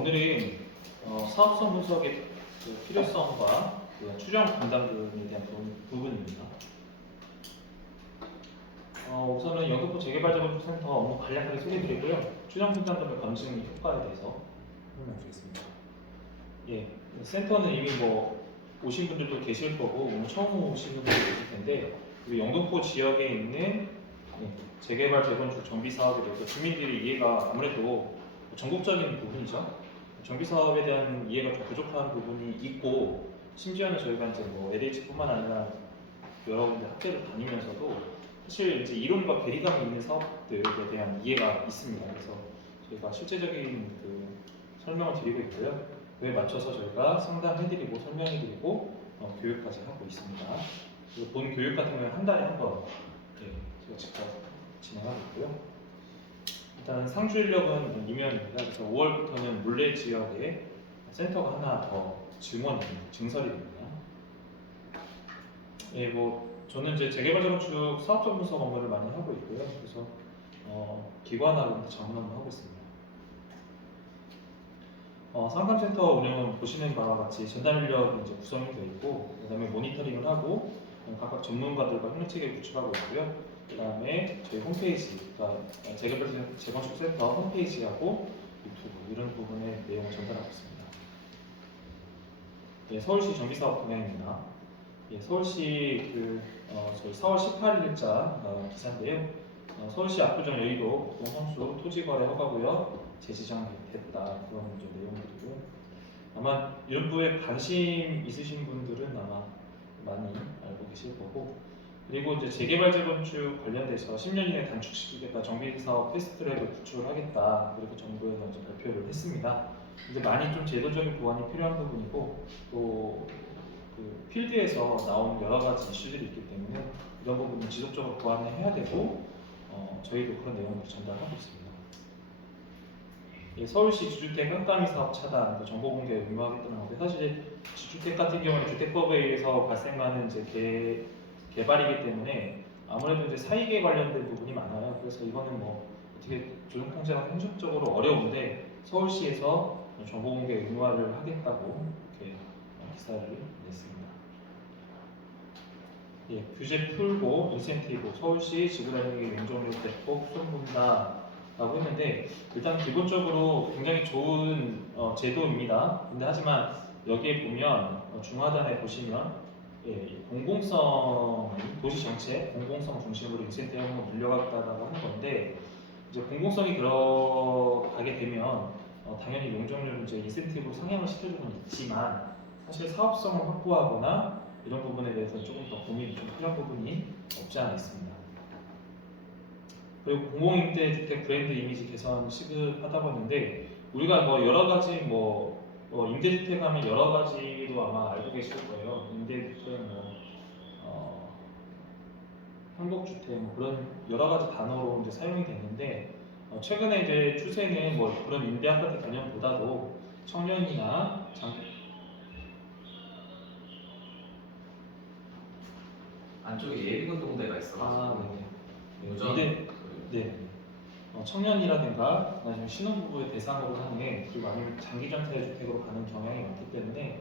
오늘은 사업성 분석의 그 필요성과 그 추정 분담금에 대한 부분입니다. 우선은 영등포 재개발자본센터 업무 간략하게 소개드리고요. 추정 분담금의 검증 효과에 대해서 설명드리겠습니다. 예, 센터는 이미 오신 분들도 계실 거고 오늘 처음 오시는 분들도 계실 텐데 우리 영등포 지역에 있는 재개발 재건축 정비 사업에 대해서 주민들이 이해가 아무래도 전국적인 부분이죠. 정비 사업에 대한 이해가 좀 부족한 부분이 있고 심지어는 저희가 이제 LH뿐만 아니라 여러 군데 학교를 다니면서도 사실 이제 이론과 괴리감이 있는 사업들에 대한 이해가 있습니다. 그래서 저희가 실제적인 그 설명을 드리고 있고요. 그에 맞춰서 저희가 상담해드리고 설명해드리고 교육까지 하고 있습니다. 그리고 본 교육 같은 경우는 한 달에 한 번 제가 직접 진행하고 있고요. 일단 상주 인력은 임원입니다. 그래서 5월부터는 물레 지역에 센터가 하나 더 증설이 됩니다. 예, 저는 이제 재개발 재건축 사업 전문성 업무를 많이 하고 있고요. 그래서 기관하고 자문 업무 하고 있습니다. 상담센터 운영은 보시는 바와 같이 전담 인력이 이제 구성이 되어 있고, 그다음에 모니터링을 하고 각각 전문가들과 협력체계를 구축하고 있고요. 그다음에 저희 홈페이지, 그러니까 재개발 재건축 센터 홈페이지하고 유튜브 이런 부분의 내용을 전달하고 있습니다. 예, 서울시 정비사업 분야입니다. 예, 서울시 저희 4월 18일자 기사인데요. 서울시 압구정 여의도 공성수 토지거래 허가구역 재지정됐다 그런 내용들이고요. 아마 이런 부분에 관심 있으신 분들은 아마 많이 알고 계실 거고, 그리고 이제 재개발 재건축 관련돼서 10년 이내 단축시키겠다, 정비사업 패스트트랙을 구축하겠다 그렇게 정부에서 이제 발표를 했습니다. 이제 많이 좀 제도적인 보완이 필요한 부분이고 또 그 필드에서 나온 여러 가지 이슈들이 있기 때문에 이런 부분은 지속적으로 보완을 해야 되고 저희도 그런 내용을 전달하고 있습니다. 예, 서울시 주주택 깜깜이 사업 차단, 정보 공개 의무화하겠다는 건데 사실 주택 같은 경우는 주택법에 의해서 발생하는 이제 개발이기 때문에 아무래도 이제 사익에 관련된 부분이 많아요. 그래서 이거는 어떻게 조정 통제가 현실적으로 어려운데 서울시에서 정보 공개 의무화를 하겠다고 이렇게 기사를 냈습니다. 예, 규제 풀고 인센티브 서울시 지구단위의 용적률 대폭 손본다라고 했는데 일단 기본적으로 굉장히 좋은 제도입니다. 근데 하지만 여기에 보면 중하단에 보시면 공공성 도시 정책 공공성 중심으로 인센티브를 늘려갔다라고 하는 건데 이제 공공성이 들어가게 되면 당연히 용적률 이제 인센티브 상향을 시켜주는 있지만 사실 사업성을 확보하거나 이런 부분에 대해서 조금 더 고민이 좀 필요한 부분이 없지 않아 있습니다. 그리고 공공임대주택 브랜드 이미지 개선 시급하다고 했는데 우리가 여러 가지 임대주택 하면 여러 가지로 아마 알고 계실 거예요. 임대주택 한국주택 그런 여러 가지 단어로 이제 사용이 됐는데 최근에 이제 추세는 그런 임대 아파트 개념보다도 청년이나 안쪽에 예비군동대가 있어가지고 네. 청년이라든가 아니면 신혼부부의 대상으로 하는 그리고 아니면 장기전세 주택으로 가는 경향이 많기 때문에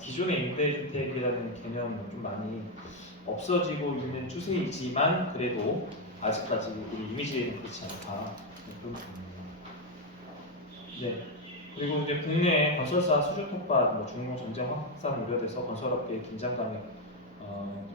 기존의 임대주택이라는 개념은 좀 많이 없어지고 있는 추세이지만 그래도 아직까지 우리 이미지에는 그렇지 않다 그런 부분입니다. 네. 그리고 이제 국내 건설사 수주 톱밥, 중공 전쟁 확산 우려돼서 건설업계의 긴장감이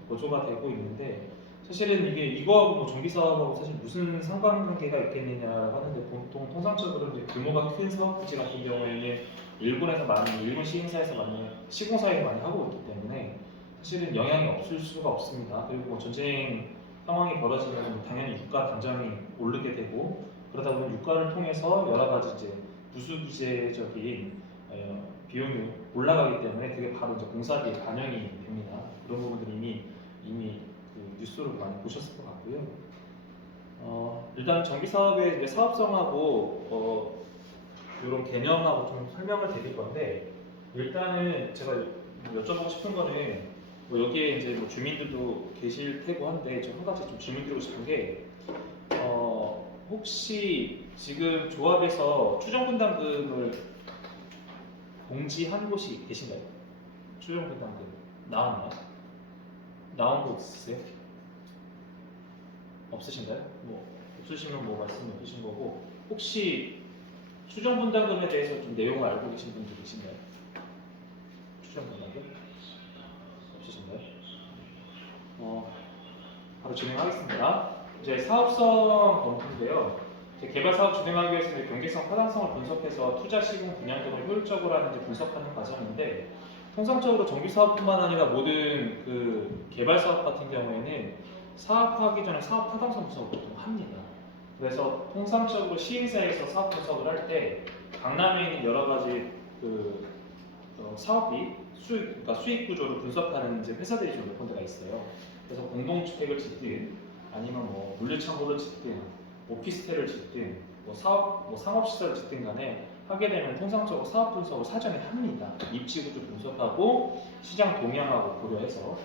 고조가 되고 있는데 사실은 이거하고 정비 사업하고 사실 무슨 상관관계가 있겠느냐라고 하는데 보통 통상적으로 이제 규모가 큰 사업부지 같은 경우에는 일본 시행사에서 많이 시공사에서 많이 하고 있기 때문에 사실은 영향이 없을 수가 없습니다. 그리고 전쟁 상황이 벌어지면 당연히 유가 단정이 오르게 되고 그러다 보면 유가를 통해서 여러 가지 이제 부수기재적인 비용이 올라가기 때문에 그게 바로 이제 공사비에 반영이 됩니다. 그런 부분들이 이미 그 뉴스로 많이 보셨을 것 같고요. 일단 정비 사업의 사업성하고 이런 개념하고 좀 설명을 드릴 건데 일단은 제가 여쭤보고 싶은 거는 여기에 이제 주민들도 계실 테고 한데 저 한 가지 좀 질문 드리고 싶은 게 혹시 지금 조합에서 추정 분담금을 공지한 곳이 계신가요? 추정 분담금 나왔나요? 나온 곳 있으세요? 없으신가요? 뭐 없으시면 뭐 말씀 해주신 거고 혹시 추정 분담금에 대해서 좀 내용을 알고 계신 분들 계신가요? 추정 분담금 없으신가요? 바로 진행하겠습니다. 이제 사업성 검토인데요. 개발 사업 진행하기 위해서 이제 경제성, 타당성을 분석해서 투자 시공 분양 등을 효율적으로 하는지 분석하는 과정인데 통상적으로 정비 사업뿐만 아니라 모든 그 개발 사업 같은 경우에는 사업하기 전에 사업 타당성 분석을 보통 합니다. 그래서 통상적으로 시행사에서 사업 분석을 할 때 강남에 있는 여러 가지 그 사업비 그러니까 수익 구조를 분석하는 이제 회사들이 좀 몇 군데가 있어요. 그래서 공동주택을 짓든 아니면 뭐 물류창고를 짓든 오피스텔을 짓든 뭐 사업 뭐 상업시설을 짓든 간에 하게 되면 통상적으로 사업 분석을 사전에 합니다. 입지 구조 분석하고 시장 동향하고 고려해서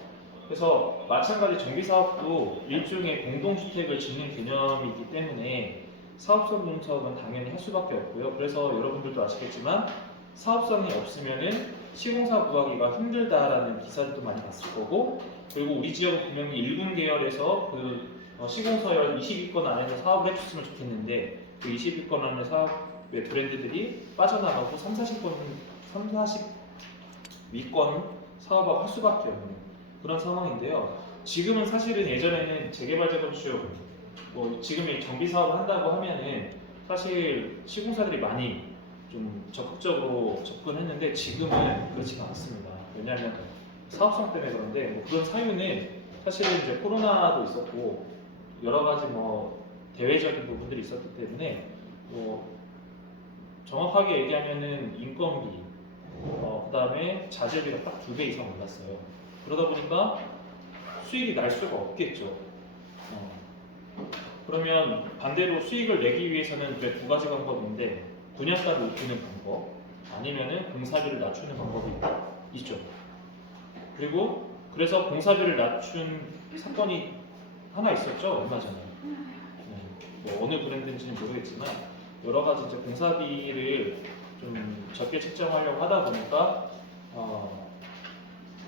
그래서 마찬가지 정비 사업도 일종의 공동주택을 짓는 개념이기 때문에 사업성 분석은 당연히 할 수밖에 없고요. 그래서 여러분들도 아시겠지만 사업성이 없으면은 시공사 구하기가 힘들다라는 기사들도 많이 봤을 거고 그리고 우리 지역은 분명히 1군 계열에서 그 시공서열 20위권 안에서 사업을 해줬으면 좋겠는데 그 20위권 안에 사업의 브랜드들이 빠져나가고 3, 40위권 사업을 할 수밖에 없는 그런 상황인데요. 지금은 사실은 예전에는 재개발 재건축 지금의 정비 사업을 한다고 하면은 사실 시공사들이 많이 좀 적극적으로 접근했는데 지금은 그렇지가 않습니다. 왜냐하면 사업성 때문에 그런데 뭐 그런 사유는 사실은 이제 코로나도 있었고 여러 가지 뭐 대외적인 부분들이 있었기 때문에 뭐 정확하게 얘기하면은 인건비 그다음에 자재비가 딱 2배 이상 올랐어요. 그러다 보니까 수익이 날 수가 없겠죠. 그러면 반대로 수익을 내기 위해서는 이제 2가지 방법인데 분양가를 높이는 방법 아니면은 공사비를 낮추는 방법이 있죠. 그리고 그래서 공사비를 낮춘 사건이 하나 있었죠 얼마 전에. 뭐 어느 브랜드인지는 모르겠지만 여러 가지 이제 공사비를 좀 적게 책정하려고 하다 보니까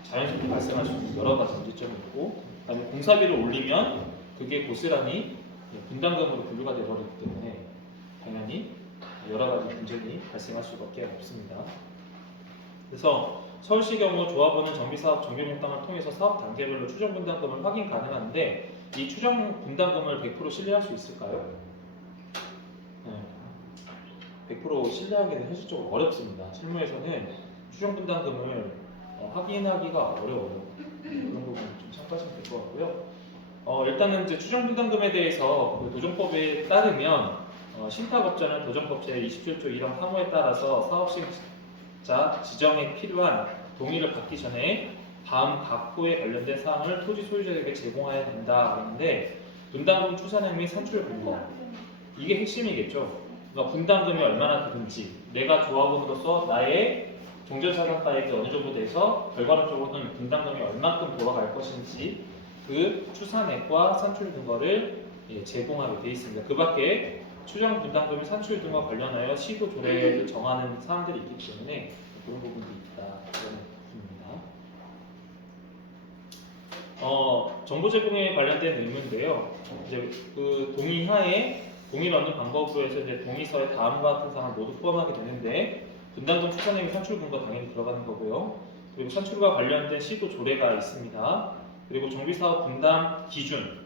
자연스럽게 발생할 수 있는 여러 가지 문제점이 있고, 그다음에 공사비를 올리면 그게 고스란히 분담금으로 분류가 되어버리기 때문에 당연히 여러 가지 문제가 발생할 수밖에 없습니다. 그래서 서울시 경우 조합원은 정비사업 정비공단을 통해서 사업 단계별로 추정 분담금을 확인 가능한데 이 추정 분담금을 100% 신뢰할 수 있을까요? 100% 신뢰하기는 현실적으로 어렵습니다. 실무에서는 추정 분담금을 확인하기가 어려워요. 그런 부분 좀 참고하시면 될 것 같고요. 일단은 이제 추정 분담금에 대해서 그 도정법에 따르면 신탁업자는 도정법 제27조 1항 항목에 따라서 사업시행자 지정에 필요한 동의를 받기 전에 다음 각 호에 관련된 사항을 토지 소유자에게 제공해야 된다 하는데 분담금 추산액 및 산출 근거 이게 핵심이겠죠. 그러니까 분담금이 얼마나 되는지 내가 조합원으로서 나의 종전자산가액이 어느 정도 돼서 결과론적으로는 분담금이 얼마큼 돌아갈 것인지 그 추산액과 산출 근거를 제공하게 되어 있습니다. 그 밖에 추정 분담금 산출 등과 관련하여 시도 조례를 정하는 사항들이 있기 때문에 그런 부분도 있다. 그런 부분입니다. 정보 제공에 관련된 의무인데요. 이제 그 동의하에 동의를 얻는 방법으로 해서 이제 동의서에 다음과 같은 사항을 모두 포함하게 되는데 분담금 추산액 산출 근거 당연히 들어가는 거고요. 그리고 산출과 관련된 시도 조례가 있습니다. 그리고 정비사업 분담 기준이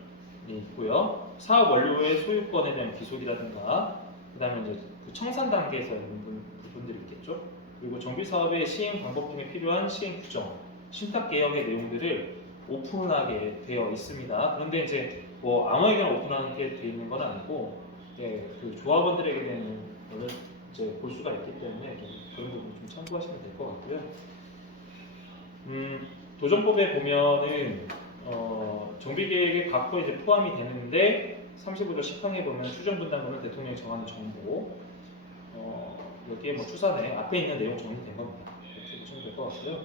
있고요. 사업 원료의 소유권에 대한 비속이라든가, 그다음에 이제 그 청산 단계에서 있는 부분들이 있겠죠. 그리고 정비사업의 시행 방법 등에 필요한 시행 규정, 신탁 개혁의 내용들을 오픈하게 되어 있습니다. 그런데 이제 뭐 아무에게나 오픈하는 게 되어 있는 건 아니고, 그 조합원들에게는 오늘 이제 볼 수가 있기 때문에 좀 그런 부분 좀 참고하시면 될 것 같고요. 도정법에 보면은 정비계획에 각 호에 이제 포함이 되는데 35조 10항에 보면 추정 분담금을 대통령이 정하는 정보 여기에 뭐 추산에 앞에 있는 내용 정리된 겁니다. 이렇게 보시면 될 것 같고요.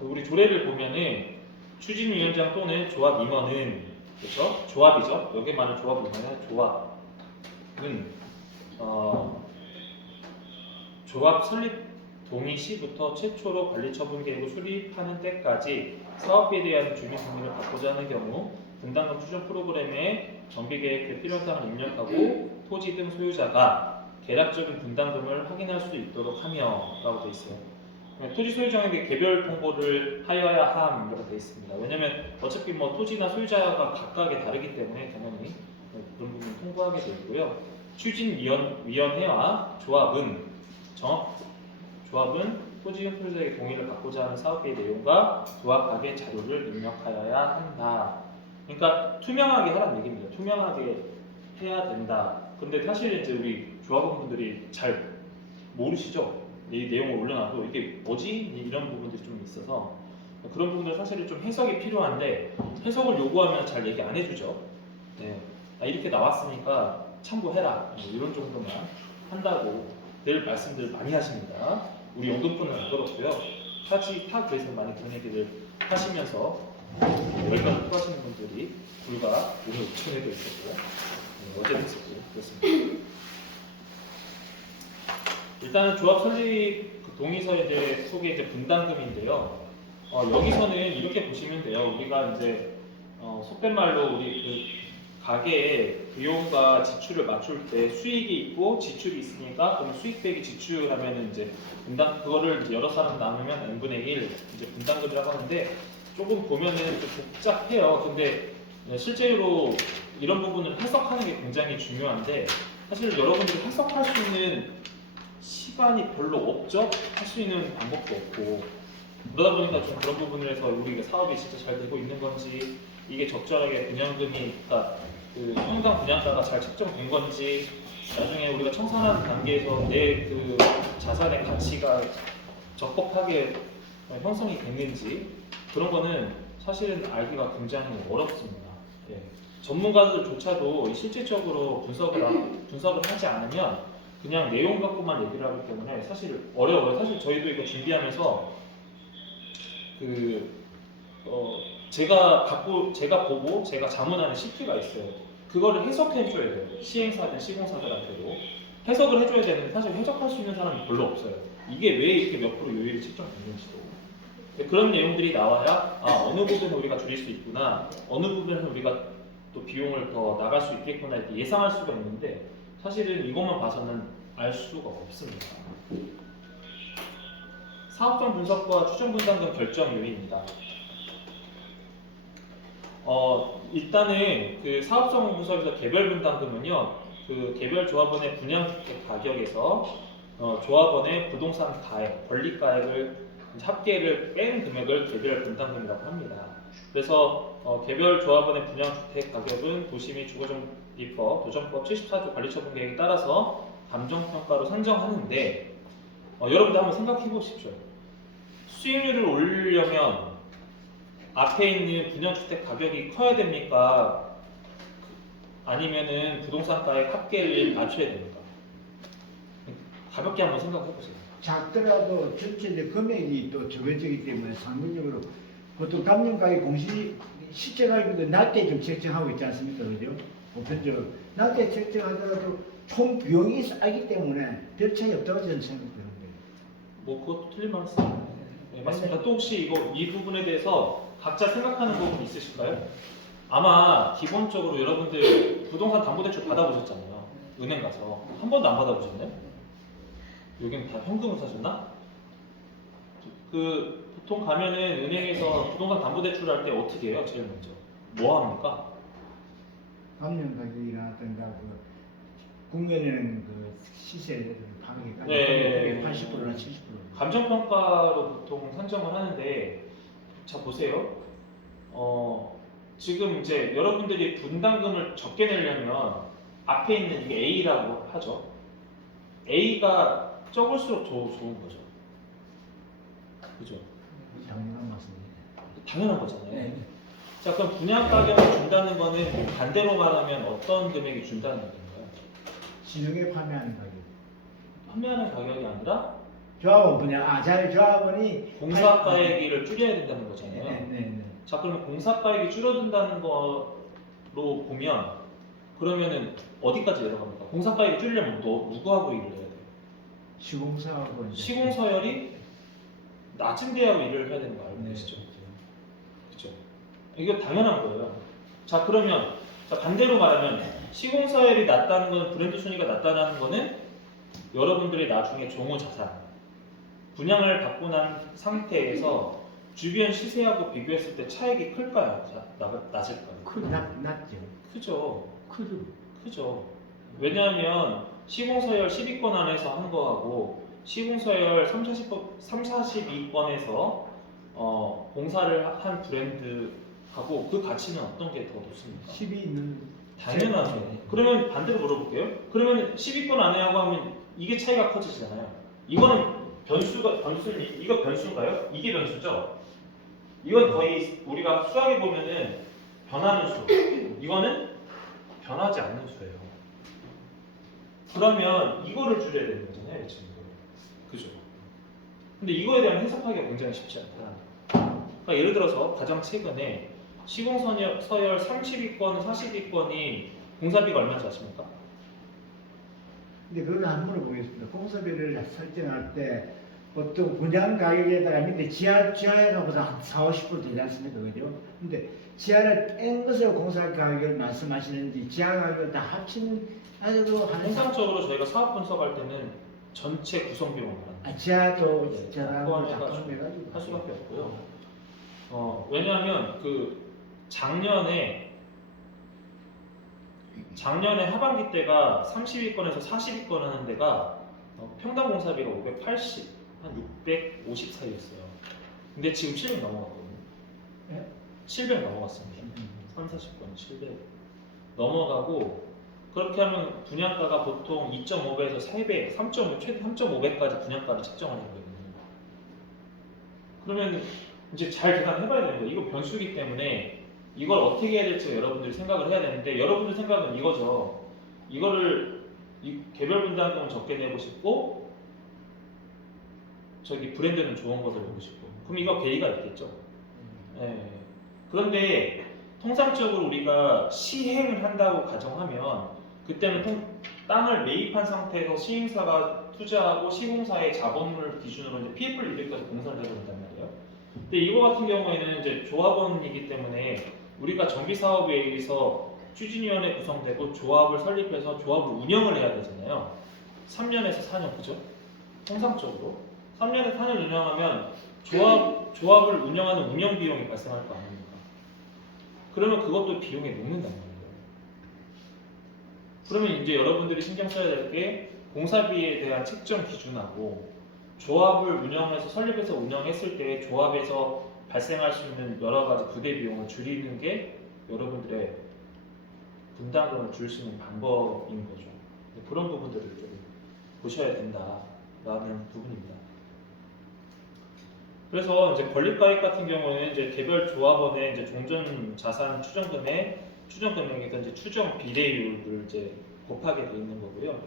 우리 조례를 보면은 추진위원장 또는 조합 임원은 그렇죠? 조합이죠. 여기 말하는 조합 임원은 조합은 조합 설립 동의 시부터 최초로 관리처분 계획을 수립하는 때까지 사업비에 대한 주민 동의를 받고자 하는 경우 분담금 추정 프로그램에 정비 계획 필요한 사항을 입력하고 토지 등 소유자가 계략적인 분담금을 확인할 수 있도록 하며라고 되어 있어요. 토지 소유자에게 개별 통보를 하여야 함이라고 되어 있습니다. 왜냐하면 어차피 뭐 토지나 소유자가 각각에 다르기 때문에 당연히 그런 부분 통보하게 되고요. 추진위원회와 조합은 토지 소유자의 동의를 받고자 하는 사업계획 내용과 조합하게 자료를 입력하여야 한다. 그러니까 투명하게 하라는 얘기입니다. 투명하게 해야 된다. 근데 사실 이제 우리 조합원분들이 잘 모르시죠? 이 내용을 올려놔도 이게 뭐지? 이런 부분들이 좀 있어서 그런 부분들 사실은 좀 해석이 필요한데 해석을 요구하면 잘 얘기 안 해주죠. 네. 이렇게 나왔으니까 참고해라. 뭐 이런 정도만 한다고 늘 말씀들 많이 하십니다. 우리 영등포는 안 그렇고요. 타 그래서 많이 그런 얘기를 하시면서 여기까지 토하시는 분들이 불과 오늘 우천에도 있었고 어제도 있었고 그렇습니다. 일단 조합 설립 동의서 이제 속에 이제 분담금인데요. 여기서는 이렇게 보시면 돼요. 우리가 이제 속된 말로 우리 그 가게에 비용과 지출을 맞출 때 수익이 있고 지출이 있으니까 그럼 수익 빼기 지출하면 이제 분담 그거를 이제 여러 사람 나누면 n분의 1 이제 분담금이라고 하는데 조금 보면은 좀 복잡해요. 근데 실제로 이런 부분을 해석하는 게 굉장히 중요한데 사실 여러분들이 해석할 수 있는 시간이 별로 없죠? 할 수 있는 방법도 없고 그러다 보니까 좀 그런 부분에서 우리가 사업이 진짜 잘 되고 있는 건지 이게 적절하게 분양금이 그러니까 그 평당 분양가가 잘 책정된 건지 나중에 우리가 청산하는 단계에서 내 그 자산의 가치가 적법하게 형성이 됐는지 그런 거는 사실은 알기가 굉장히 어렵습니다. 예. 전문가들조차도 실질적으로 분석을 하지 않으면 그냥 내용 갖고만 얘기를 하기 때문에 사실 어려워요. 사실 저희도 이거 준비하면서 제가 보고 제가 자문하는 CP가 있어요. 그거를 해석해 줘야 돼요. 시행사든 시공사들한테도 해석을 해줘야 되는데 사실 해석할 수 있는 사람이 별로 없어요. 이게 왜 이렇게 몇 프로 요율이 책정됐는지도 그런 내용들이 나와야 어느 부분은 우리가 줄일 수 있구나, 어느 부분은 우리가 또 비용을 더 나갈 수 있겠구나 이렇게 예상할 수가 있는데 사실은 이것만 봐서는 알 수가 없습니다. 사업성 분석과 추정 분담금 결정 요인입니다. 일단은 그 사업성 분석에서 개별 분담금은요, 그 개별 조합원의 분양주택 가격에서 조합원의 부동산 가액, 권리가액을 합계를 뺀 금액을 개별 분담금이라고 합니다. 그래서 개별 조합원의 분양주택 가격은 도시 및 주거정비법, 도정법 74조 관리처분 계획에 따라서 감정평가로 산정하는데 여러분들 한번 생각해 보십시오. 수익률을 올리려면 앞에 있는 분양주택 가격이 커야 됩니까? 아니면은 부동산가의 합계를 낮춰야 됩니까? 가볍게 한번 생각해 보세요. 작더라도 전체 금액이 또 적어지기 때문에 상대적으로 보통 감정가액 공시 실제 가격도 낮게 좀 책정하고 있지 않습니까? 그죠? 보편적으로 낮게 책정하더라도 총 비용이 싸기 때문에 별 차이 없다고 저는 생각되는데. 뭐 그것도 틀린 말씀. 네, 맞습니다. 또 혹시 이 부분에 대해서 각자 생각하는 부분 있으실까요? 아마 기본적으로 여러분들 부동산 담보대출 받아보셨잖아요. 은행 가서 한 번도 안 받아보셨나요? 여기는 다 현금을 사셨나? 그 보통 가면은 은행에서 부동산 담보대출 할 때 어떻게 해요? 제일 먼저 뭐 합니까? 감정 가격이라든가 그 국면에는 그 시세를 파악해가지고 네. 80%나 70%. 감정평가로 보통 산정을 하는데 자 보세요. 지금 이제 여러분들이 분담금을 적게 내려면 앞에 있는 이게 A라고 하죠. A가 적을수록 좋은 거죠. 그죠? 당연한 말씀입니다. 당연한 거잖아요. 네. 자 그럼 분양 가격을 준다는 거는 반대로 말하면 어떤 금액이 준다는 얘기인가요? 신용에 판매하는 가격. 판매하는 가격이 아니라 조합원 분야, 잘 조합원이 공사가액을 줄여야 된다는 거잖아요. 네. 자 그러면 공사가액이 줄어든다는 거로 보면 그러면은 어디까지 내려갑니까? 공사가액이 줄이려면 누구하고 일을 해야 돼요? 시공사하고 이제 시공서열이 낮은 대하고 일을 해야 되는 거 알고 네, 계시죠? 그렇죠. 이거 당연한 거예요. 자 그러면 자 반대로 말하면 시공서열이 낮다는 건 브랜드 순위가 낮다는 거는 여러분들이 나중에 종호 자산 분양을 받고 난 상태에서 주변 시세하고 비교했을 때 차익이 클까요? 낮을까요? 낮죠. 크죠. 크죠. 크죠. 왜냐하면 시공서열 10위권 안에서 한 거하고 시공서열 3, 42권에서 공사를 한 브랜드하고 그 가치는 어떤 게 더 높습니까? 10이 있는 당연하죠. 네. 그러면 반대로 물어볼게요. 그러면 10위권 안에 하고 하면 이게 차이가 커지잖아요. 이거는 이거 변수인가요? 이게 변수죠? 이건 거의 우리가 수학에 보면은 변하는 수. 이거는 변하지 않는 수예요. 그러면 이거를 줄여야 되는 거잖아요, 이 친구. 그죠? 근데 이거에 대한 해석하기가 굉장히 쉽지 않다. 그러니까 예를 들어서 가장 최근에 시공서열 30위권, 40위권이 공사비가 얼마인지 아십니까? 근데 그걸 한번 물어보겠습니다. 공사비를 설정할 때 보통 분양 가격에다가 밑에 지하가보다 한 4, 50% 되지 않습니까? 그죠? 근데 지하를 뺀 것으로 공사 가격을 말씀하시는지 지하 가격을 다 합치는 아주 한 통상적으로 저희가 사업 분석할 때는 전체 구성 비용을 지하도 네, 지하가 포함해가지고 작동해가지고 할 수밖에 없고요. 왜냐하면 그 작년에 하반기 때가 30위권에서 40위권 하는 데가 평당 공사비가 580, 한 650 사이였어요. 근데 지금 700 넘어갔거든요. 네? 700 넘어갔습니다. 3, 40권 700 넘어가고 그렇게 하면 분양가가 보통 2.5배에서 3배, 3.5, 최대 3.5배까지 분양가를 책정하는 거거든요. 그러면 이제 잘 계산해봐야 되는 거예요. 이거 변수기 때문에 이걸 어떻게 해야 될지 여러분들이 생각을 해야 되는데 여러분들 생각은 이거죠. 이거를 개별 분담금은 적게 내고 싶고 저기 브랜드는 좋은 것을 내고 싶고 그럼 이거 괴리가 있겠죠. 네. 그런데 통상적으로 우리가 시행을 한다고 가정하면 그때는 땅을 매입한 상태에서 시행사가 투자하고 시공사의 자본을 기준으로 이제 PF를 일으켜서 공사를 해야 된단 말이에요. 근데 이거 같은 경우에는 이제 조합원이기 때문에 우리가 정비 사업에 의해서 추진위원회 구성되고 조합을 설립해서 조합을 운영을 해야 되잖아요. 3년에서 4년 그죠? 통상적으로 3년에서 4년 운영하면 조합을 운영하는 운영 비용이 발생할 거 아닙니까? 그러면 그것도 비용에 녹는단 말이에요. 그러면 이제 여러분들이 신경 써야 될 게 공사비에 대한 책정 기준하고 조합을 운영해서 설립해서 운영했을 때 조합에서 발생할 수 있는 여러 가지 부대 비용을 줄이는 게 여러분들의 분담금을 줄 수 있는 방법인 거죠. 그런 부분들을 좀 보셔야 된다라는 부분입니다. 그래서 이제 건립가액 같은 경우는 이제 개별 조합원의 이제 종전 자산 추정 금액에서 이제 추정 비례율을 이제 곱하게 되어 있는 거고요.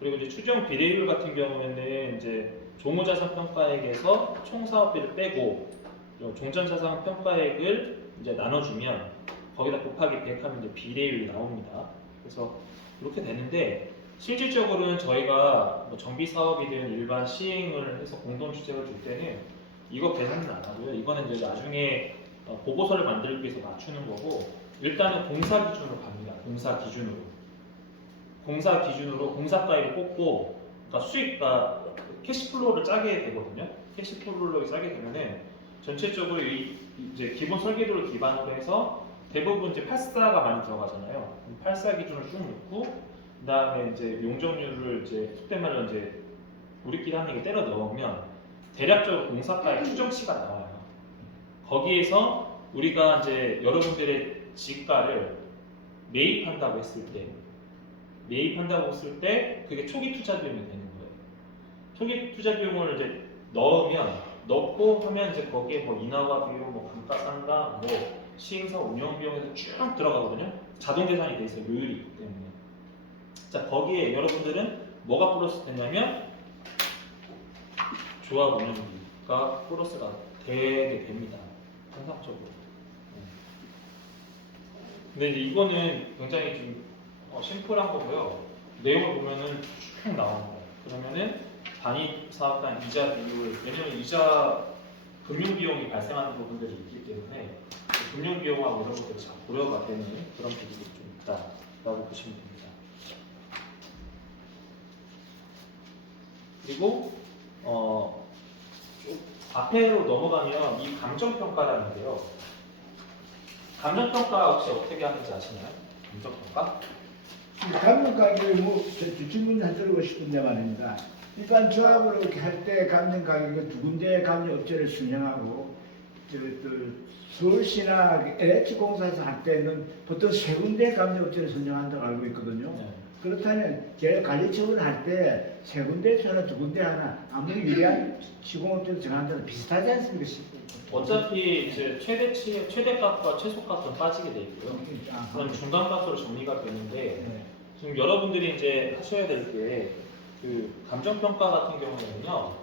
그리고 이제 추정 비례율 같은 경우에는 이제 종후자산 평가액에서 총 사업비를 빼고 종전 자산 평가액을 이제 나눠주면 거기다 곱하기 100 하면 이제 비례율이 나옵니다. 그래서 이렇게 되는데 실질적으로는 저희가 뭐 정비 사업이든 일반 시행을 해서 공동 주택을 줄 때는 이거 계산은 안 하고요. 이거는 이제 나중에 보고서를 만들기 위해서 맞추는 거고 일단은 공사 기준으로 갑니다. 공사 기준으로 공사가액을 꼽고 그러니까 수익가 캐시플로우를 짜게 되거든요. 캐시플로우를 짜게 되면은 전체적으로 이제 기본 설계도를 기반으로 해서 대부분 이제 84가 많이 들어가잖아요. 84 기준을 쭉 놓고 그다음에 이제 용적률을 이제 속된 말로 이제 우리끼리 하는 게 때려 넣으면 대략적으로 공사가의 추정치가 나와요. 거기에서 우리가 이제 여러분들의 지가를 매입한다고 했을 때 그게 초기 투자 비용이 되는 거예요. 초기 투자 비용을 이제 넣고 하면 이제 거기에 뭐 인허가 비용, 뭐 감가상각, 뭐 시행사 운영 비용에서 쭉 들어가거든요. 자동 계산이 돼 있어요. 요율이 있기 때문에. 자 거기에 여러분들은 뭐가 플러스 되냐면 조합 운영비가 플러스가 되게 됩니다. 통상적으로. 근데 이제 이거는 굉장히 좀 심플한 거고요. 내용을 보면은 쭉 나옵니다. 그러면은 단위 사업단 이자 비율, 왜냐면 이자 금융 비용이 발생하는 부분들이 있기 때문에 그 금융 비용하고 이런 것들이 잘 고려가 되는 그런 부분이 좀 있다라고 보시면 됩니다. 그리고 좀 앞에로 넘어가면 이 감정평가라는데요. 감정평가 혹시 어떻게 하는지 아시나요? 감정평가? 감정 가격을 뭐 주주분 해드리고 싶은데 말입니다. 일반 조합으로 이렇게 할 때 감정 가격은 두 군데 감정 업체를 선정하고 서울시나 LH공사에서 할 때는 보통 세 군데 감정 업체를 선정한다고 알고 있거든요. 네. 그렇다면 제가 관리처분을 할 때 세 군데 하나 두 군데 하나 아무리 유리한 시공업체를 정한다는 비슷하지 않습니까? 어차피 이제 최대값과 최소값은 빠지게 돼 있고요. 그럼 중간값으로 정리가 되는데 네. 지금 여러분들이 이제 하셔야 될 게 그 감정평가 같은 경우에는요.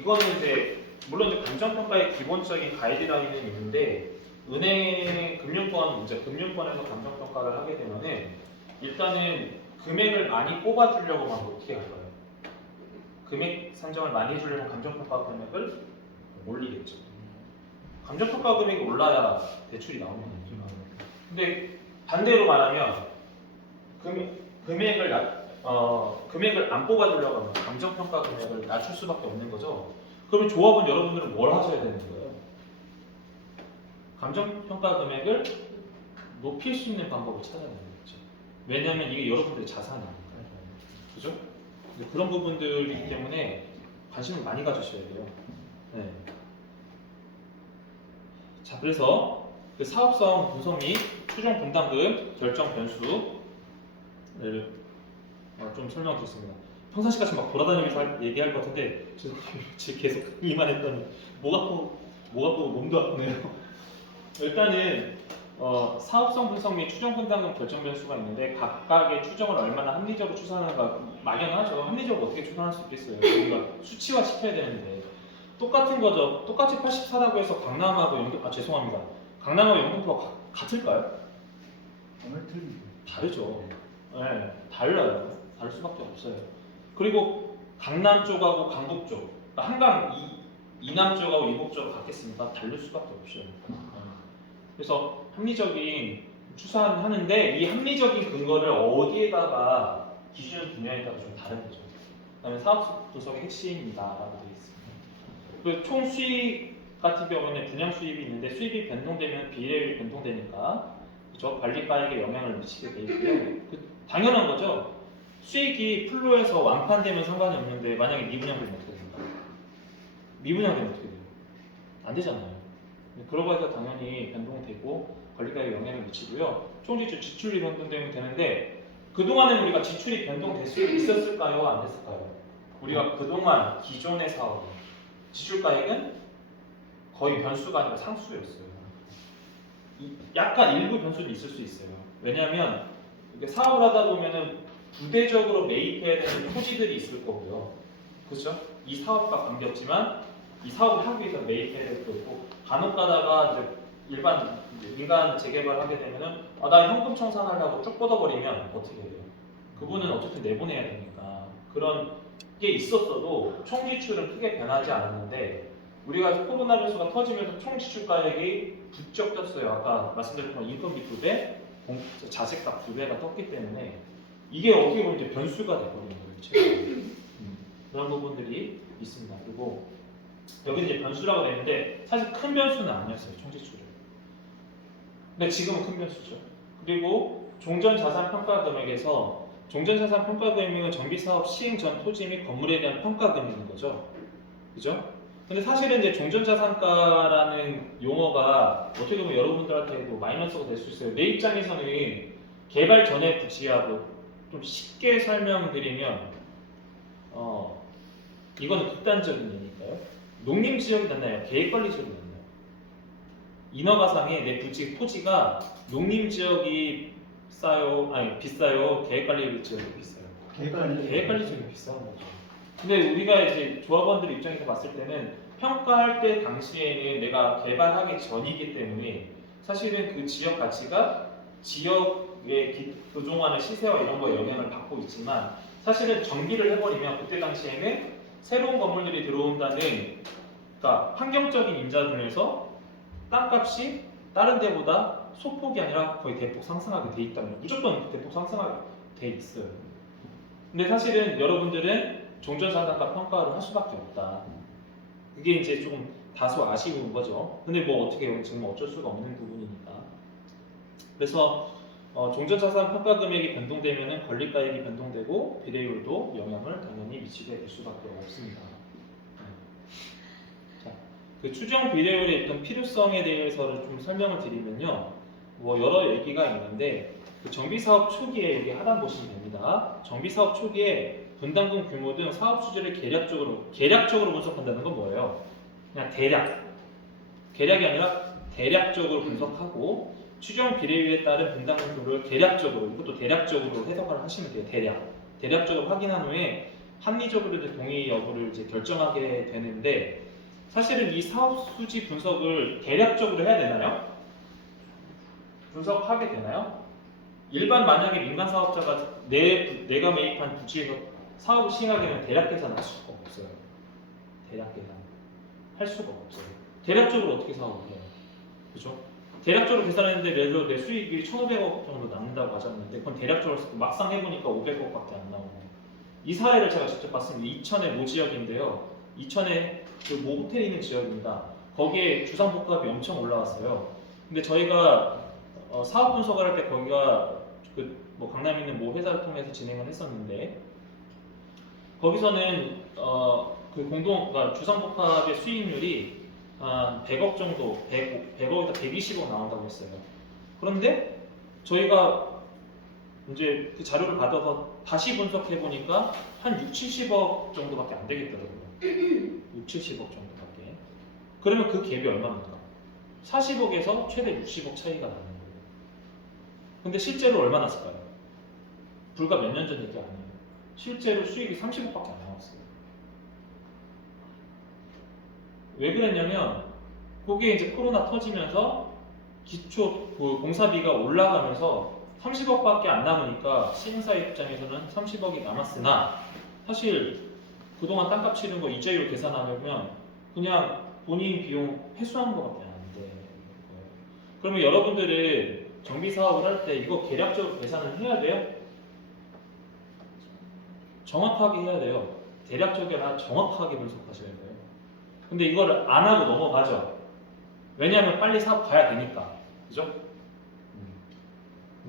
이거는 이제 물론 이제 감정평가의 기본적인 가이드라인은 있는데 은행 금융권에서 감정평가를 하게 되면은 일단은 금액을 많이 뽑아주려고 하면 어떻게 할까요? 금액 산정을 많이 해주려면 감정평가 금액을 올리겠죠. 감정평가 금액이 올라야 대출이 나오는 거니까. 근데 반대로 말하면 금액을 안 뽑아주려고 하면 감정평가 금액을 낮출 수밖에 없는 거죠. 그러면 조합은 여러분들은 뭘 하셔야 되는 거예요? 감정평가 금액을 높일 수 있는 방법을 찾아야 되는 거죠. 왜냐하면 이게 여러분들의 자산이니까. 그죠? 그런 부분들이기 때문에 관심을 많이 가지셔야 돼요. 네. 자, 그래서 그 사업성 분석 및 추정 분담금 결정 변수를 좀 설명드렸습니다. 평상시 같이 막 돌아다니면서 얘기할 것 같은데 지금 계속 듣기만 했더니 목 아프고 몸도 아프네요. 일단은 사업성 분석 및 추정 분담금 결정 변수가 있는데 각각의 추정을 얼마나 합리적으로 추산하는가 막연하죠. 합리적으로 어떻게 추산할 수 있겠어요. 우리가 수치화 시켜야 되는데 똑같은 거죠. 똑같이 84라고 해서 강남하고 죄송합니다. 강남하고 영등포가 같을까요? 정말 틀리죠. 다르죠. 네, 달라요. 다를 수밖에 없어요. 그리고 강남 쪽하고 강북 쪽, 그러니까 한강 이남 쪽하고 이북 쪽하고 같겠습니까? 다를 수밖에 없어요. 그래서 합리적인 추산하는데 이 합리적인 근거를 어디에다가 기준을 두냐에 따라 좀 다른 거죠. 그다음에 사업 분석의 핵심이다라고 되어 있습니다. 그 총 수익 같은 경우에는 분양 수입이 있는데 수입이 변동되면 비례율이 변동되니까 그죠? 관리가액에 영향을 미치게 돼 있고요. 당연한 거죠. 수익이 풀로에서 완판되면 상관이 없는데 만약에 미분양되면 어떻게 됩니까? 미분양되면 어떻게 돼요? 안 되잖아요. 그러고 해서 당연히 변동되고 관리가액에 영향을 미치고요. 총지출 지출이 변동되면 되는데 그동안은 우리가 지출이 변동될 수 있었을까요? 안 됐을까요? 우리가 그동안 기존의 사업 지출가액은 거의 변수가 아니라 상수였어요. 약간 일부 변수는 있을 수 있어요. 왜냐하면 이렇게 사업을 하다 보면은 부대적으로 매입해야 되는 토지들이 있을 거고요. 그렇죠? 이 사업과 관계없지만 이 사업을 하기 위해서 매입해야 될 거고 간혹 가다가 이제 민간 재개발하게 되면은 나 현금 청산하려고 쭉 뻗어버리면 어떻게 돼요? 그분은 어쨌든 내보내야 되니까 그런 게 있었어도 총 지출은 크게 변하지 않았는데 우리가 코로나 변수가 터지면서 총 지출가액이 부쩍 떴어요. 아까 말씀드렸지만 인건비 2배, 자재값 2배가 떴기 때문에 이게 어떻게 보면 이제 변수가 돼버리는 거예요. 그런 부분들이 있습니다. 그리고 여기 이제 변수라고 되는데 사실 큰 변수는 아니었어요. 총 지출은. 근데 지금은 큰 변수죠. 그리고 종전자산 평가 금액에서 종전자산 평가 금액은 정비사업 시행 전 토지 및 건물에 대한 평가 금액인 거죠. 그죠? 근데 사실은 이제 종전자산가라는 용어가 어떻게 보면 여러분들한테도 마이너스가 될 수 있어요. 내 입장에서는 개발 전에 부지하고 좀 쉽게 설명드리면 이거는 극단적인 예니까요. 농림지역이 낫나요? 계획관리지역이 낫나요? 인허가상에 내 부지 토지가 농림지역이 비싸요? 계획관리지역이 비싸요? 계획관리지역이 비싼 거죠. 근데 우리가 이제 조합원들 입장에서 봤을 때는 평가할 때 당시에는 내가 개발하기 전이기 때문에 사실은 그 지역 가치가 지역의 그동안의 시세와 이런 거에 영향을 받고 있지만 사실은 정비를 해버리면 그때 당시에는 새로운 건물들이 들어온다는, 그러니까 환경적인 인자 중에서 땅값이 다른 데보다 소폭이 아니라 거의 대폭 상승하게 돼 있다면 무조건 대폭 상승하게 돼 있어요. 근데 사실은 여러분들은 종전자산가 평가를 할 수밖에 없다. 그게 이제 조금 다소 아쉬운 거죠. 근데 뭐 어떻게 지금 어쩔 수가 없는 부분이니까. 그래서 종전자산 평가 금액이 변동되면은 권리가액이 변동되고 비례율도 영향을 당연히 미치게 될 수밖에 없습니다. 자, 그 추정 비례율의 어떤 필요성에 대해서를 좀 설명을 드리면요, 뭐 여러 얘기가 있는데 그 정비 사업 초기에 여기 하단 보시면 됩니다. 정비 사업 초기에 분담금 규모 등 사업 수지를 계략적으로 분석한다는 건 뭐예요? 그냥 계략이 아니라 대략적으로 분석하고 추정 비례율에 따른 분담금 규모를 계략적으로, 이것도 대략적으로 해석을 하시면 돼요. 대략적으로 확인한 후에 합리적으로 동의 여부를 이제 결정하게 되는데, 사실은 이 사업 수지 분석을 대략적으로 해야 되나요? 분석하게 되나요? 일반 만약에 민간 사업자가 내가 매입한 부지에서 사업을 시행하게 되면 대략 계산을 할 수가 없어요. 대략 계산 할 수가 없어요. 대략적으로 어떻게 사업을 해요? 그죠? 대략적으로 계산했는데 예를 들어 내 수익이 1,500억 정도 남는다고 하셨는데 그건 대략적으로 막상 해보니까 500억밖에 안 나오고, 이 사례를 제가 직접 봤습니다. 이천의 모 지역인데요. 이천에 그 모 호텔이 있는 지역입니다. 거기에 주상복합이 엄청 올라왔어요. 근데 저희가 사업 분석을 할 때 거기가 뭐 강남에 있는 모 회사를 통해서 진행을 했었는데, 거기서는 그러니까 주상복합의 수익률이 한 100억 정도, 100억에서 120억 나온다고 했어요. 그런데 저희가 이제 그 자료를 받아서 다시 분석해 보니까 한 6, 70억 정도밖에 안 되겠더라고요. 6, 70억 정도밖에. 그러면 그 갭이 얼마입니까? 40억에서 최대 60억 차이가 나는 거예요. 근데 실제로 얼마 났을까요? 불과 몇 년 전 얘기 아니에요. 실제로 수익이 30억밖에 안 나왔어요. 왜 그랬냐면 거기에 이제 코로나 터지면서 기초 공사비가 올라가면서 30억밖에 안 남으니까 시행사 입장에서는 30억이 남았으나 사실 그동안 땅값 치른 거 이자율 계산하려면 그냥 본인 비용 회수한 것밖에 안 돼. 그러면 여러분들은 정비 사업을 할 때 이거 계략적으로 계산을 해야 돼요? 정확하게 해야 돼요. 대략적이 아니라 정확하게 분석하셔야 돼요. 근데 이거를 안 하고 넘어가죠. 왜냐하면 빨리 사업 가야 되니까. 그죠?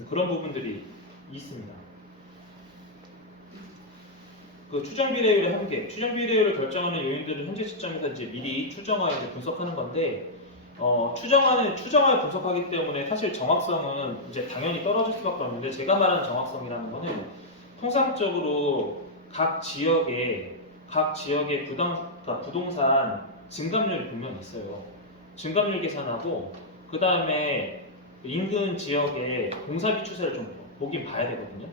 그런 부분들이 있습니다. 그 추정 비례율의 한계, 추정 비례율을 결정하는 요인들은 현재 시점에서 이제 미리 추정하여 이제 분석하는 건데, 추정하여 분석하기 때문에 사실 정확성은 이제 당연히 떨어질 수밖에 없는데, 제가 말하는 정확성이라는 거는 통상적으로 각 지역의 그러니까 부동산 증감률이 분명히 있어요. 증감률 계산하고 그 다음에 인근 지역의 공사비 추세를 좀 보긴 봐야 되거든요.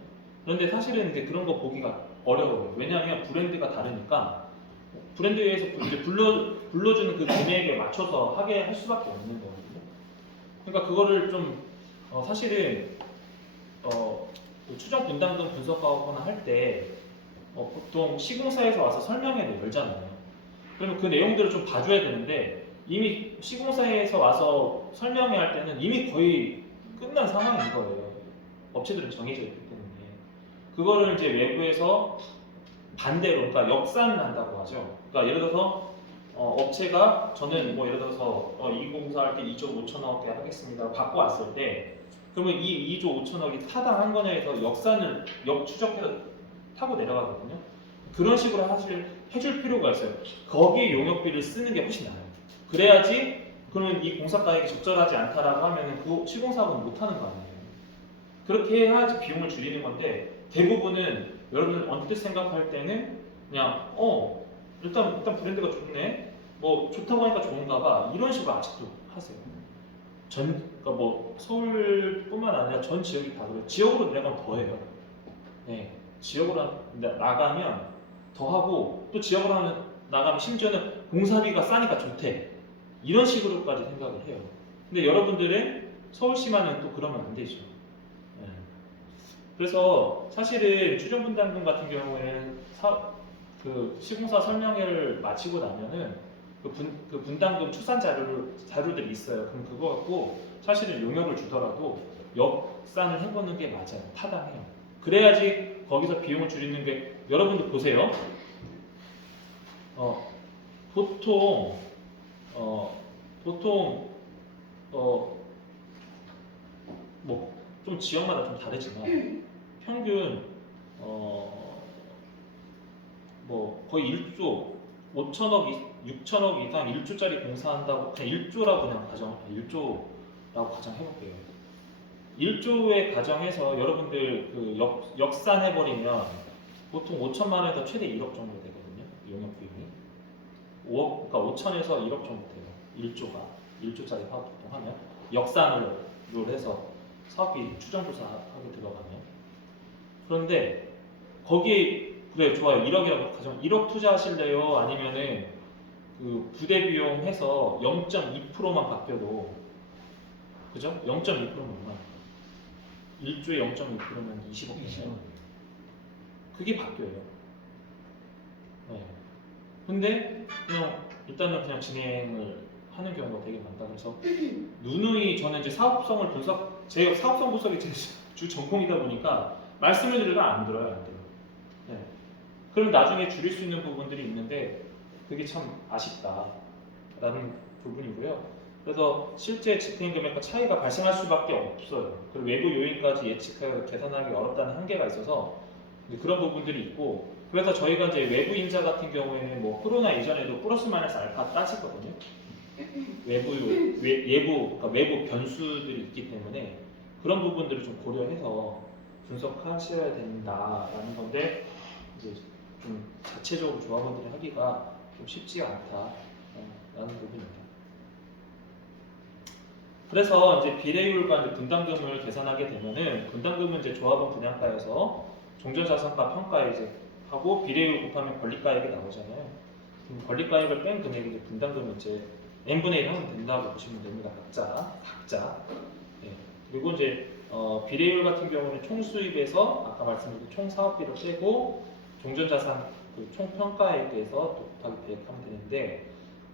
그런데 사실은 이제 그런 거 보기가 어려워요. 왜냐하면 브랜드가 다르니까 브랜드에서 이제 불러주는 그 금액에 맞춰서 하게 할 수밖에 없는 거거든요. 그러니까 그거를 좀 사실은 추정 분담금 분석하거나 할 때 보통 시공사에서 와서 설명회를 열잖아요. 그러면 그 내용들을 좀 봐줘야 되는데 이미 시공사에서 와서 설명회 할 때는 이미 거의 끝난 상황인 거예요. 업체들은 정해져 있기 때문에. 그거를 이제 외부에서 반대로, 그러니까 역산한다고 하죠. 그러니까 예를 들어서 업체가 저는 뭐 예를 들어서 이 공사할 때 2조 5천억에 하겠습니다 갖고 왔을 때, 그러면 이 2조 5천억이 타당한 거냐 해서 역추적해서 타고 내려가거든요. 그런 식으로 사실 해줄 필요가 있어요. 거기에 용역비를 쓰는 게 훨씬 나아요. 그래야지, 그러면 이 공사 가액이 적절하지 않다라고 하면은 그 시공사업은 못 하는 거 아니에요. 그렇게 해야지 비용을 줄이는 건데, 대부분은 여러분들 언뜻 생각할 때는 그냥 일단 브랜드가 좋네, 뭐 좋다고 하니까 좋은가 봐, 이런 식으로 아직도 하세요. 그러니까 뭐 서울뿐만 아니라 전 지역이 다 그래요. 지역으로 내려가면 더 해요. 네, 지역으로 나가면 더 하고, 또 지역으로 나가면 심지어는 공사비가 싸니까 좋대, 이런 식으로까지 생각을 해요. 근데 여러분들은 서울시만은 또 그러면 안 되죠. 그래서 사실은 추정분담금 같은 경우에는 그 시공사 설명회를 마치고 나면은 그 분담금 추산 자료들이 있어요. 그럼 그거 갖고 사실은 용역을 주더라도 역산을 해보는 게 맞아요. 타당해요. 그래야지 거기서 비용을 줄이는 게 여러분들 보세요. 보통 보통 뭐 좀 지역마다 좀 다르지만 평균 뭐 거의 1조 5천억 6천억 이상 1조짜리 공사한다고 그냥 1조라고 그냥 가정 1조라고 가정해볼게요. 1조의 가정에서 여러분들 그 역산해버리면 보통 5천만 원에서 최대 1억 정도 되거든요. 용역 비용이 5억 그러니까 5천에서 1억 정도 돼요. 1조짜리 사업 보통 하면 역산을 해서 사업비 추정조사하게 들어가면 그런데 거기에 그래 좋아요 1억이라고 가정 1억 투자하실래요? 아니면은 그 부대 비용 해서 0.2%만 바뀌어도 그죠? 0.2%만 1조에 0.2%면 20억이에요. 그게 바뀌어요. 네. 근데 그냥 일단은 그냥 진행을 하는 경우가 되게 많다. 그래서 누누이 저는 이제 사업성을 분석, 제 사업성 분석이 제 주 전공이다 보니까 말씀을 드려도 안 들어요, 안 돼요. 네. 그럼 나중에 줄일 수 있는 부분들이 있는데 그게 참 아쉽다라는 부분이고요. 그래서 실제 집행 금액과 차이가 발생할 수밖에 없어요. 그리고 외부 요인까지 예측하고 계산하기 어렵다는 한계가 있어서 그런 부분들이 있고 그래서 저희가 이제 외부 인자 같은 경우에는 뭐 코로나 이전에도 플러스 마이너스 알파 따지거든요. 그러니까 외부 변수들이 있기 때문에 그런 부분들을 좀 고려해서 분석하셔야 된다라는 건데 이제 좀 자체적으로 조합원들이 하기가 좀 쉽지가 않다라는 부분입니다. 그래서 이제 비례율과 이제 분담금을 계산하게 되면은 분담금은 이제 조합원 분양가에서 종전자산가 평가에 이제 하고 비례율 곱하면 권리가액이 나오잖아요. 그럼 권리가액을 뺀 금액이 이제 분담금은 이제 n분의 1 하면 된다고 보시면 됩니다. 각자. 네. 그리고 이제 비례율 같은 경우는 총 수입에서 아까 말씀드린 총 사업비를 빼고 종전자산 그 총 평가액에서 또 곱하기 100 하면 되는데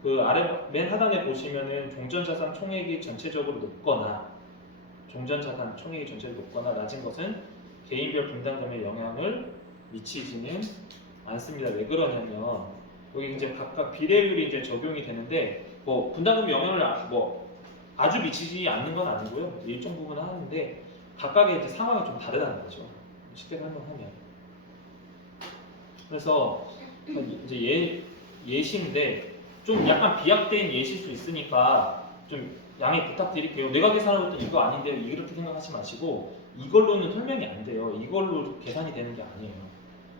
그 아래 맨 하단에 보시면은 종전자산 총액이 전체적으로 높거나 종전자산 총액이 전체적으로 높거나 낮은 것은 개인별 분담금에 영향을 미치지는 않습니다. 왜 그러냐면 여기 이제 각각 비례율이 이제 적용이 되는데 뭐 분담금 영향을 뭐 아주 미치지 않는 건 아니고요. 일정 부분 하는데 각각의 이제 상황이 좀 다르다는 거죠. 쉽게 설명하면. 그래서 이제 예시인데 좀 약간 비약된 예시일 수 있으니까 좀 양해 부탁드릴게요. 내가 계산하고 있던 이거 아닌데요. 이렇게 생각하지 마시고 이걸로는 설명이 안 돼요. 이걸로 계산이 되는 게 아니에요.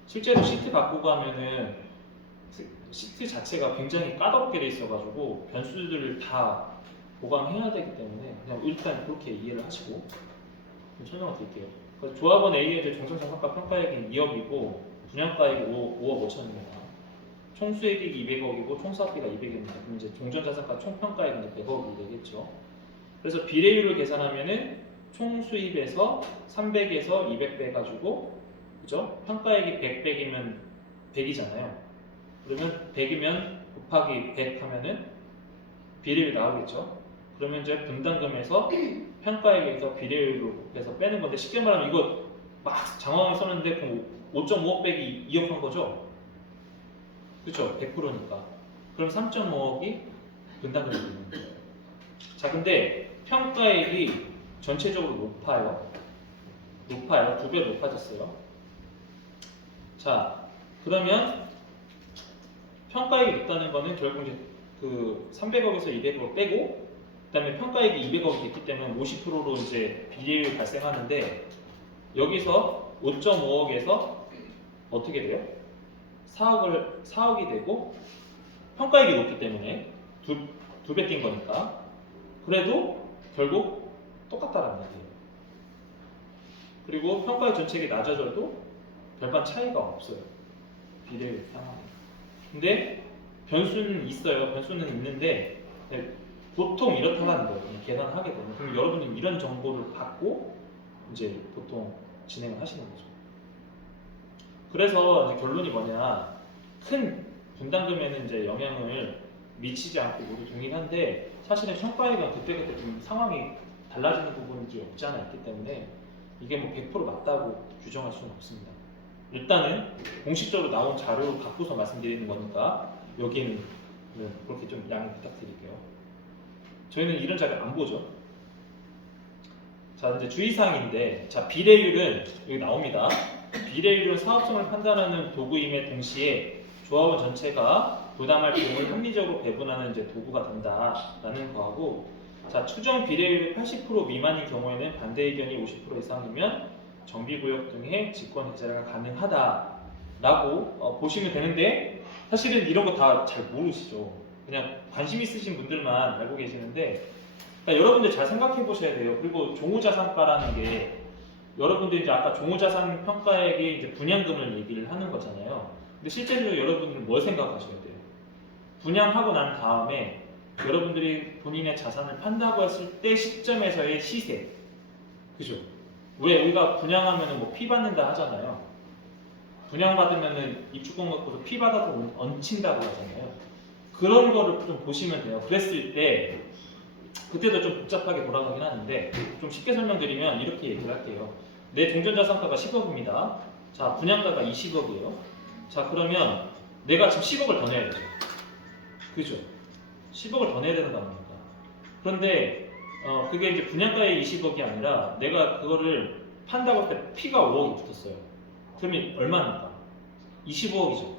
실제로 시트 갖고 가면은 시트 자체가 굉장히 까다롭게 돼 있어가지고 변수들을 다 보강해야 되기 때문에 그냥 일단 그렇게 이해를 하시고 설명을 드릴게요. 그래서 조합원 A의 종전자산가 평가액이 2억이고 분양가액이 5억 5천입니다. 총 수익이 200억이고 총 사업비가 200입니다. 그럼 이제 종전자산가 총 평가액은 100억이 되겠죠. 그래서 비례율을 계산하면은 총 수입에서 300에서 200 빼가지고 그죠? 평가액이 100 빼기면 100이잖아요. 그러면 100이면 곱하기 100 하면은 비례율이 나오겠죠. 그러면 이제 분담금에서 평가액에서 비례율로 곱해서 빼는 건데 쉽게 말하면 이거 막 장황하게 썼는데 5.5억 빼기 2억 한 거죠. 그렇죠. 100%니까. 그럼 3.5억이 분담금이 되는 거예요. 자, 근데 평가액이 전체적으로 높아요. 2배 높아졌어요. 자, 그러면 평가액이 높다는 거는 결국 이제 그 300억에서 200억 빼고 그다음에 평가액이 200억이 됐기 때문에 50%로 이제 비례율이 발생하는데 여기서 5.5억에서 어떻게 돼요? 4억이 되고 평가액이 높기 때문에 두 배 뛴 거니까 그래도 결국 똑같다라는 얘기예요. 그리고 평가액 전체액이 낮아져도 별반 차이가 없어요. 비례율 상황에. 근데 변수는 있어요. 변수는 있는데 보통 이렇다고 하는 거예요. 계산을 하게 되면. 그럼 여러분은 이런 정보를 받고 이제 보통 진행을 하시는 거죠. 그래서 이제 결론이 뭐냐? 큰 분담금에는 이제 영향을 미치지 않고 모두 동일한데 사실은 평가액은 그때그때 좀 상황이 달라지는 부분이 없지 않아 있기 때문에 이게 뭐 100% 맞다고 규정할 수는 없습니다. 일단은 공식적으로 나온 자료를 갖고서 말씀드리는 거니까 여기는 그렇게 좀 양해 부탁드릴게요. 저희는 이런 자료 안 보죠. 자, 이제 주의사항인데, 자, 비례율은 여기 나옵니다. 비례율은 사업성을 판단하는 도구임에 동시에 조합원 전체가 부담할 비용을 합리적으로 배분하는 이제 도구가 된다라는 거하고, 자, 추정 비례율이 80% 미만인 경우에는 반대 의견이 50% 이상이면 정비구역 등의 직권 해제가 가능하다라고 보시면 되는데, 사실은 이런 거 다 잘 모르시죠. 그냥 관심 있으신 분들만 알고 계시는데, 그러니까 여러분들 잘 생각해 보셔야 돼요. 그리고 종후자산가라는 게 여러분들 이제 아까 종후자산 평가액의 이제 분양금을 얘기를 하는 거잖아요. 근데 실제로 여러분들은 뭘 생각하셔야 돼요? 분양하고 난 다음에 여러분들이 본인의 자산을 판다고 했을 때 시점에서의 시세, 그죠? 왜 우리가 분양하면은 뭐 피 받는다 하잖아요. 분양받으면은 입주권 갖고서 피 받아서 얹힌다고 하잖아요. 그런 거를 좀 보시면 돼요. 그랬을 때 그때도 좀 복잡하게 돌아가긴 하는데 좀 쉽게 설명드리면 이렇게 얘기를 할게요. 내 종전자산가가 10억입니다. 자, 분양가가 20억이에요. 자, 그러면 내가 지금 10억을 더 내야죠. 그죠? 10억을 더 내야 되는 거 아닙니까? 그런데 그게 이제 분양가의 20억이 아니라 내가 그거를 판다고 할 때 피가 5억이 붙었어요. 그러면 얼마입니까? 25억이죠.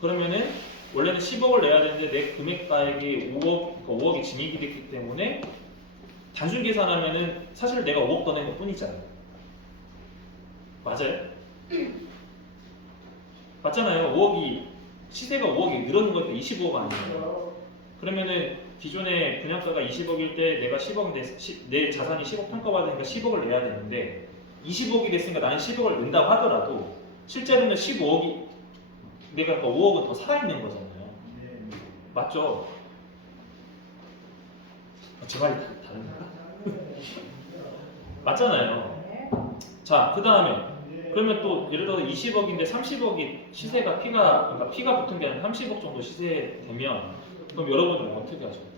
그러면은 원래는 10억을 내야 되는데 내 금액가액이 5억, 그러니까 5억이 진입이 됐기 때문에 단순 계산하면은 사실 내가 5억 더 낸 것 뿐이잖아요. 맞아요? 맞잖아요. 5억이 시세가 5억이 늘어난 거니까 25억 아니에요. 그러면은 기존에 분양가가 20억일 때 내가 10억 내 자산이 10억 평가받으니까 10억을 내야 되는데 20억이 됐으니까 나는 10억을 낸다고 하더라도 실제로는 15억이 내가 5억은 더 살아있는 거잖아요. 맞죠? 제 말이 다른가? 맞잖아요. 자, 그 다음에 그러면 또 예를 들어 20억인데 30억이 시세가 그러니까 피가 붙은 게 아니라 30억 정도 시세 되면 그럼 여러분들은 어떻게 하셔요?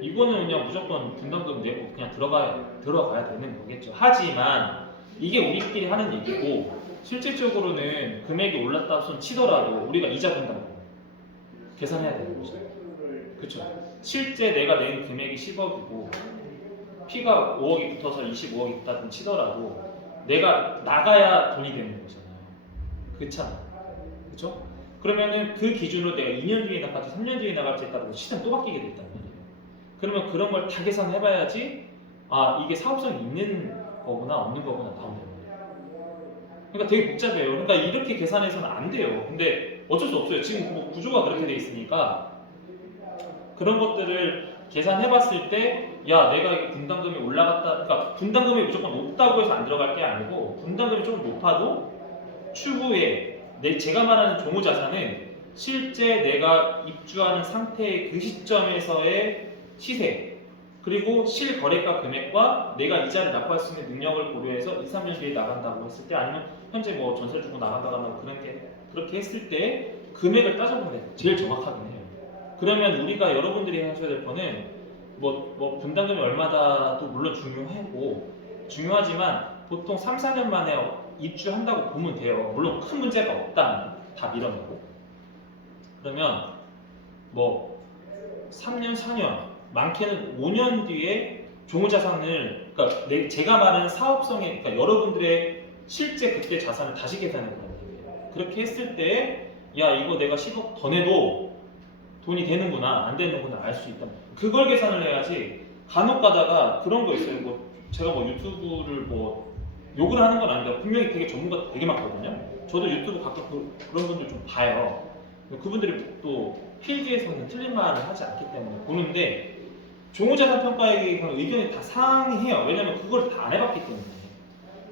이거는 그냥 무조건 분담금 내고 그냥 들어가야 되는 거겠죠. 하지만 이게 우리끼리 하는 얘기고 실질적으로는 금액이 올랐다 손 치더라도 우리가 이자 분담금 계산해야 되는 거죠. 그렇죠. 실제 내가 낸 금액이 10억이고 피가 5억이 붙어서 25억이 붙다든 치더라도 내가 나가야 돈이 되는 거잖아요. 그렇잖아. 그렇죠? 그러면은 그 기준으로 내가 2년 뒤에 나갈지 3년 뒤에 나갈지에 따라서 시세는 또 바뀌게 됐단 말이에요. 그러면 그런 걸 다 계산해봐야지 아 이게 사업성이 있는 거구나 없는 거구나 나온단 말이에요. 그러니까 되게 복잡해요. 그러니까 이렇게 계산해서는 안 돼요. 근데 어쩔 수 없어요. 지금 뭐 구조가 그렇게 돼 있으니까 그런 것들을 계산해봤을 때 야 내가 분담금이 올라갔다 그러니까 분담금이 무조건 높다고 해서 안 들어갈 게 아니고 분담금이 조금 높아도 추후에 제가 말하는 종후자산은 실제 내가 입주하는 상태의 그 시점에서의 시세 그리고 실거래가 금액과 내가 이자를 납부할 수 있는 능력을 고려해서 2, 3년 뒤에 나간다고 했을 때 아니면 현재 뭐 전세를 주고 나간다고 하면 그렇게 했을 때 금액을 따져보면 돼요. 제일 정확하긴 해요. 그러면 우리가 여러분들이 하셔야 될 거는 뭐 분담금이 얼마다도 물론 중요하지만 보통 3, 4년 만에 입주한다고 보면 돼요. 물론 큰 문제가 없다면 다 밀어내고 그러면 뭐 3년, 4년 많게는 5년 뒤에 종후자산을 그러니까 제가 말하는 사업성에 그러니까 여러분들의 실제 그때 자산을 다시 계산해 보는 거예요. 그렇게 했을 때 야 이거 내가 10억 더 내도 돈이 되는구나 안 되는구나 알 수 있다. 그걸 계산을 해야지 간혹 가다가 그런 거 있어요. 뭐 제가 뭐 유튜브를 뭐 욕을 하는 건 아닌데 분명히 되게 전문가 되게 많거든요. 저도 유튜브 가끔 그런 분들 좀 봐요. 그분들이 또 필드에서는 틀린 말을 하지 않기 때문에 보는데 종후자산 평가액의 의견이 다 상이해요. 왜냐면 그걸 다 안 해봤기 때문에.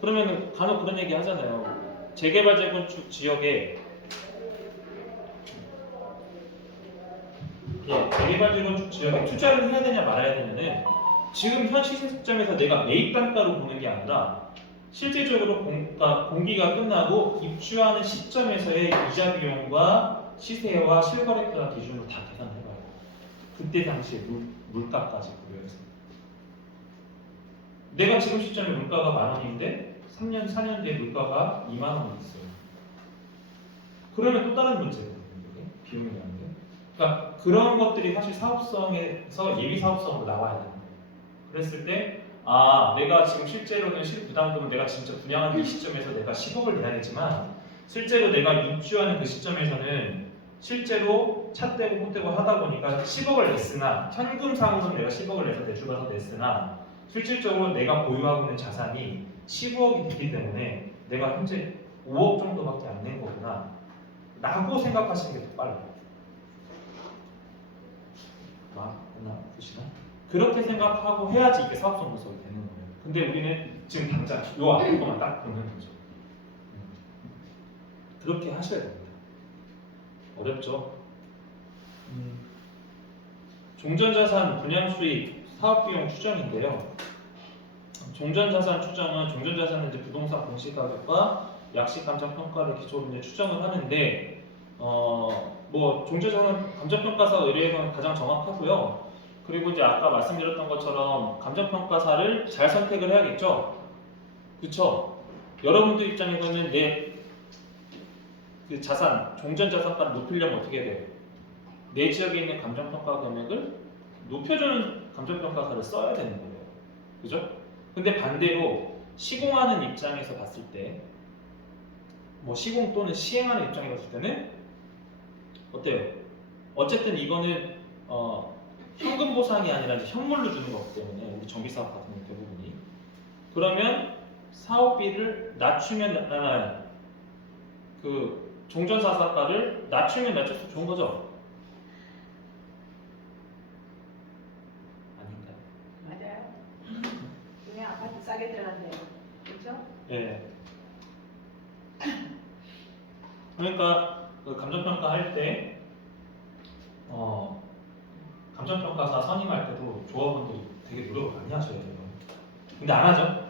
그러면 간혹 그런 얘기 하잖아요. 재개발 재건축 지역에 재개발 재건축 지역에 투자를 해야 되냐 말아야 되냐는 지금 현 시세 시점에서 내가 매입 단가로 보는 게 아니라 실제적으로 그러니까 공기가 끝나고 입주하는 시점에서의 이자 비용과 시세와 실거래가 기준으로 다 계산해봐요. 그때 당시에 물가까지 고려해서. 내가 지금 시점에 물가가 10,000원인데 3년, 4년 뒤에 물가가 20,000원이 있어요. 그러면 또 다른 문제거든요. 이게 비용이라는 게. 그러니까 그런 것들이 사실 사업성에서 예비 사업성으로 나와야 되는 거예요. 그랬을 때 내가 지금 실제로는 실부담금을 내가 진짜 분양하는 이 시점에서 내가 10억을 내야 되지만 실제로 내가 입주하는 그 시점에서는 실제로 차 떼고 코 떼고 하다 보니까 10억을 냈으나 현금상으로는 내가 10억을 내서 대출 받아서 냈으나 실질적으로 내가 보유하고 있는 자산이 15억이 됐기 때문에 내가 현재 5억 정도밖에 안 낸 거구나 라고 생각하시는 게 더 빨라요. 맞나? 보시나? 그렇게 생각하고 해야지 이게 사업성 분석이 되는 거예요. 근데 우리는 지금 당장 요 앞에 것만 딱 보는 거죠. 그렇게 하셔야 됩니다. 어렵죠? 종전자산 분양수익 사업비용 추정인데요. 종전자산 추정은 종전자산은 이제 부동산 공시가격과 약식감정 평가를 기초로 이제 추정을 하는데 뭐 종전자산 감정평가사 의뢰에서는 가장 정확하고요. 그리고 이제 아까 말씀드렸던 것처럼 감정평가사를 잘 선택을 해야겠죠. 그렇죠? 여러분들 입장에서는 내 그 자산, 종전자산가를 높이려면 어떻게 해야 돼요? 내 지역에 있는 감정평가 금액을 높여주는 감정평가사를 써야 되는 거예요. 그죠? 근데 반대로 시공하는 입장에서 봤을 때, 뭐 시공 또는 시행하는 입장에서 봤을 때는 어때요? 어쨌든 이거는 현금 보상이 아니라 이제 현물로 주는 거기 때문에 우리 정비 사업 같은 경우 대부분이 그러면 사업비를 낮추면 그 종전사사가를 낮추면 낮출수록 좋은 거죠? 아닌가요? 맞아요. 그냥 아파트 싸게 들어간대요. 그렇죠? 예. 그러니까 그 감정평가 할 때 감정평가사 선임할 때도 조합원들이 되게 노력을 많이 하셔야 돼요. 근데 안 하죠?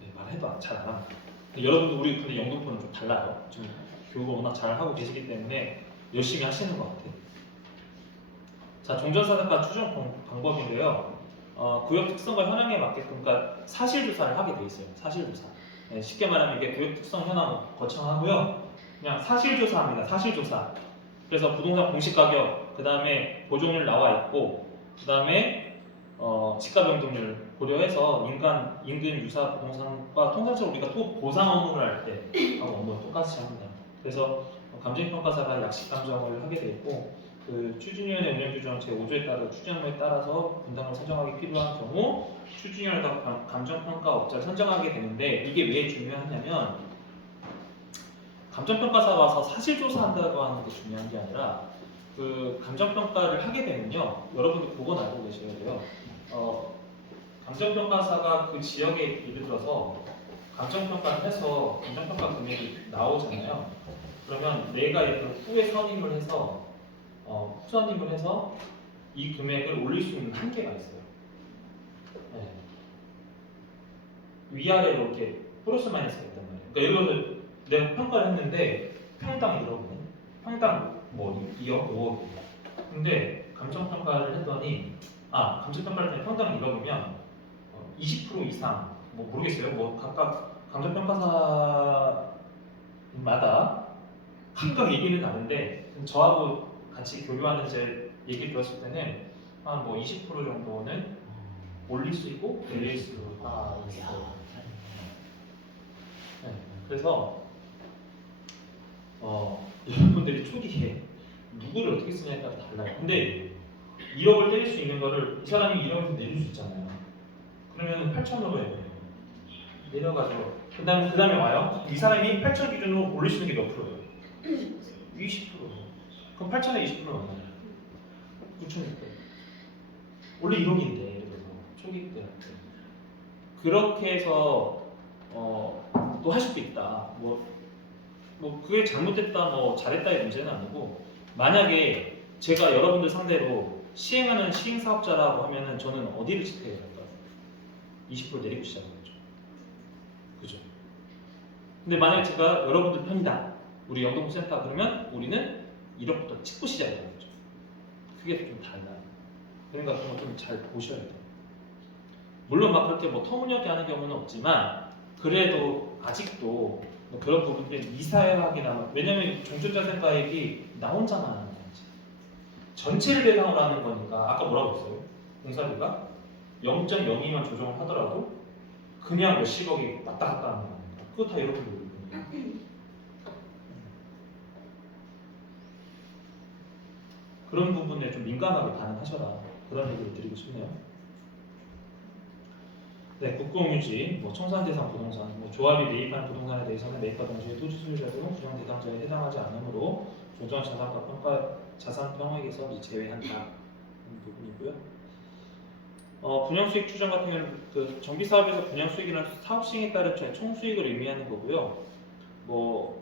네, 말해도 잘 안 합니다. 여러분들 우리 근데 영등포는 좀 달라요. 지금 교육을 워낙 잘 하고 계시기 때문에 열심히 하시는 것 같아요. 자, 종전사사가 추정 방법인데요. 구역 특성과 현황에 맞게끔 그러니까 사실 조사를 하게 돼 있어요. 사실 조사. 네, 쉽게 말하면 이게 구역 특성 현황 거창하고요. 그냥 사실 조사합니다. 사실 조사. 그래서 부동산 공시 가격, 그 다음에 보존율 나와 있고, 그 다음에 집가 변동률 고려해서 인근 유사 부동산과 통상적으로 우리가 보상 업무를 할 때 하고 업무는 똑같이 합니다. 그래서 감정평가사가 약식 감정을 하게 돼 있고, 그 추진위원회 운영규정 제5조에 따라 추진업무에 따라서 분담을 선정하기 필요한 경우 추진위원회가 감정평가업자를 선정하게 되는데 이게 왜 중요하냐면 감정평가사가 와서 사실조사한다고 하는 게 중요한 게 아니라 그 감정평가를 하게 되면요 여러분들 그건 알고 계셔야 돼요. 감정평가사가 그 지역에 예를 들어서 감정평가를 해서 감정평가 금액이 나오잖아요. 그러면 내가 예를 들어 후에 선임을 해서 후선임을 해서 이 금액을 올릴 수 있는 한계가 있어요. 네. 위아래로 이렇게 플러스 마이너스가 있단 말이에요. 그러니까 예를 들어서 내가 평가를 했는데 평당 1억이네. 평당 뭐 2억, 5억이에요. 근데 감정평가를 했더니 감정평가를 했더니 평당 1억이면 20% 이상 뭐 모르겠어요. 뭐 각각 감정평가사마다 각각 얘기는 다른데 저하고 같이 교류하는 제 얘기 들었을 때는 한 뭐 20% 정도는 올릴 수 있고 내릴 수 있어요. 네. 그래서 여러분들이 초기에 누구를 어떻게 쓰냐에 따라 달라요. 근데 1억을 때릴 수 있는 거를 이 사람이 1억에서 내줄 수 있잖아요. 그러면 8천으로 해요. 내려가죠. 그 다음에 와요. 이 사람이 8천 기준으로 올릴 수 있는 게 몇 프로예요? 20%. 그럼 8천에 20%는 얼마냐? 9,600. 원래 1억인데, 예를 들어서 초기 때. 그렇게 해서 또 할 수도 있다. 뭐 그게 잘못됐다, 뭐 잘했다의 문제는 아니고 만약에 제가 여러분들 상대로 시행하는 시행사업자라고 하면은 저는 어디를 지켜야 될까요? 20% 내리고 시작하겠죠. 그죠? 근데 만약에 제가 여러분들 편이다. 우리 영동센터 그러면 우리는 1억부터 찍고 시작을 하는 거죠. 그게 좀 달라요. 그러니까 그런 거 좀 잘 보셔야 돼요. 물론 막 그렇게 뭐 터무니없게 하는 경우는 없지만 그래도 아직도 뭐 그런 부분들은 이사회학이나 왜냐면 종전자산가액이 나 혼자만 하는 거지. 전체를 대상으로 하는 거니까 아까 뭐라고 했어요? 공사비가 0.02만 조정을 하더라도 그냥 몇십억이 왔다 갔다 하는 거니까 그거 다 이렇게 보이거든요. 그런 부분에 좀 민감하게 반응하셔라. 그런 얘기를 드리고 싶네요. 네, 국공유지, 뭐 청산 대상 부동산, 뭐 조합이 매입하는 부동산에 대해서는 매입과 동시에 토지 소유자 등 분양 대상자에 해당하지 않으므로 조정 자산가 평가 자산 평액에서 이제 제외한다 는 부분이고요. 분양 수익 추정 같은 경우는 그 정비 사업에서 분양 수익이란 사업 시행에 따른 총 수익을 의미하는 거고요. 뭐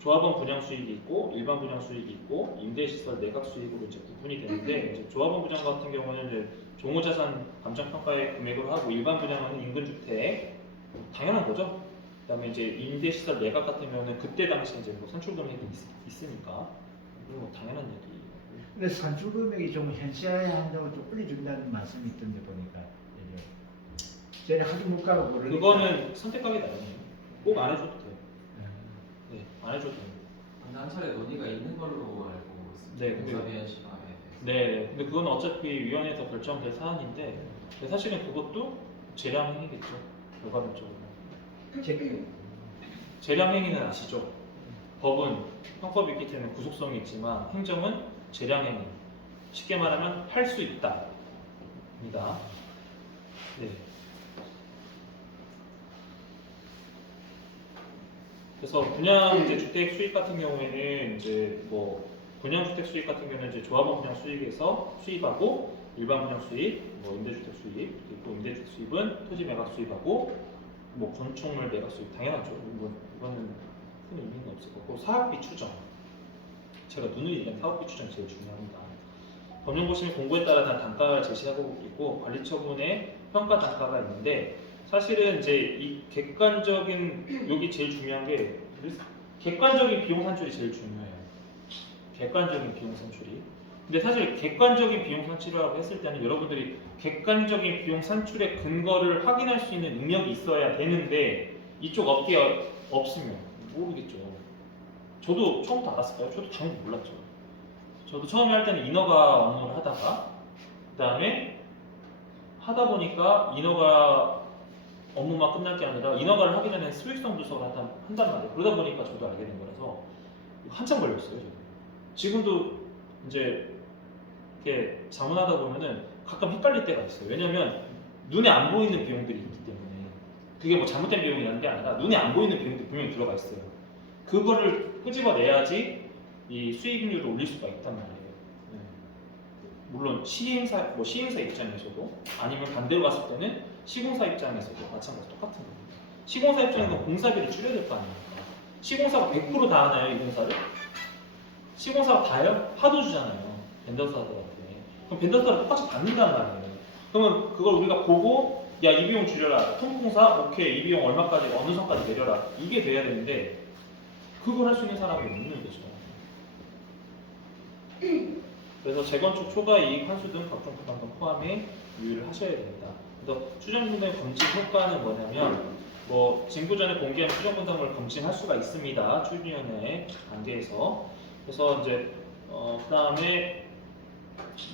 조합원 분양 수익이 있고 일반 분양 수익이 있고 임대시설 내각 수익으로 이제 구분이 되는데 이제 조합원 분양 같은 경우는 이제 종호자산 감정평가의 금액으로 하고 일반 분양은 인근주택 당연한 거죠. 그다음에 이제 임대시설 내각 같은 경우는 그때 당시 이제 뭐 산출 금액이 있으니까 이건 뭐 당연한 얘기. 근데 산출 금액이 좀 현시화한다고 좀 올려준다는 말씀이 있던데 보니까 이제 전에 하도 못 가고 그러니까 그거는 선택하기 나름이에요. 꼭 안 해줘도 돼요. 네, 안 해줘도 돼요. 한 차례 논의가 있는 걸로 알고 있습니다. 네, 근데- 공사비현 시간에 네, 근데 그건 어차피 위원회에서 결정될 사안인데 근데 사실은 그것도 재량행위겠죠. 결과론적으로. 재량행위는 아시죠? 법은 형법이 있기 때문에 구속성이 있지만 행정은 재량행위. 쉽게 말하면 할 수 있다. 입니다. 네. 그래서 분양 이제 주택 수익 같은 경우에는 이제 뭐 분양 주택 수익 같은 경우는 이제 조합원 분양 수익에서 수입하고 일반 분양 수익, 뭐 임대주택 수익, 그리고 임대주택 수입은 토지 매각 수입하고 뭐 건축물 매각 수입 당연하죠. 이거는 큰 의미는 없을 거고 사업비 추정. 제가 누누이 얘기한 사업비 추정 제일 중요합니다. 법령 보시면 공고에 따라 다 단가를 제시하고 있고 관리 처분에 평가 단가가 있는데 사실은 이제 이 객관적인 여기 제일 중요한 게 객관적인 비용 산출이 제일 중요해요. 객관적인 비용 산출이. 근데 사실 객관적인 비용 산출이라고 했을 때는 여러분들이 객관적인 비용 산출의 근거를 확인할 수 있는 능력이 있어야 되는데 이쪽 업계에 없으면 모르겠죠. 저도 처음부터 알았을까요? 저도 당연히 몰랐죠. 저도 처음에 할 때는 인허가 업무를 하다가 그 다음에 하다 보니까 인허가 업무만 끝날 게 아니라 인허가를 하기 전에 수익성 분석을 한단 말이에요. 그러다 보니까 저도 알게 된 거라서 한참 걸렸어요. 저는. 지금도 이제 이렇게 자문하다 보면은 가끔 헷갈릴 때가 있어요. 왜냐면 눈에 안 보이는 비용들이 있기 때문에 그게 뭐 잘못된 비용이라는 게 아니라 눈에 안 보이는 비용들이 분명히 들어가 있어요. 그거를 끄집어내야지 이 수익률을 올릴 수가 있단 말이에요. 네. 물론 시행사 입장에서도 아니면 반대로 갔을 때는 시공사 입장에서도 마찬가지 똑같은 겁니다. 시공사 입장에서는 공사비를 줄여야 될 거 아닙니까? 시공사가 100% 다 하나요, 이 공사를? 시공사가 다요? 하도 주잖아요. 벤더사들한테. 그럼 벤더사를 똑같이 받는단 말이에요. 그러면 그걸 우리가 보고 야, 이 비용 줄여라. 통공사 오케이. 이 비용 얼마까지 어느 선까지 내려라. 이게 돼야 되는데 그걸 할 수 있는 사람이 없는 거죠. 그래서 재건축 초과 이익 환수 등 각종 부담 등 포함해 유의를 하셔야 됩니다. 그래서 추정 분담 검증 효과는 뭐냐면 뭐 징구 전에 공개한 추정 분담을 검증할 수가 있습니다. 추진위원회 단계에서. 그래서 이제 그다음에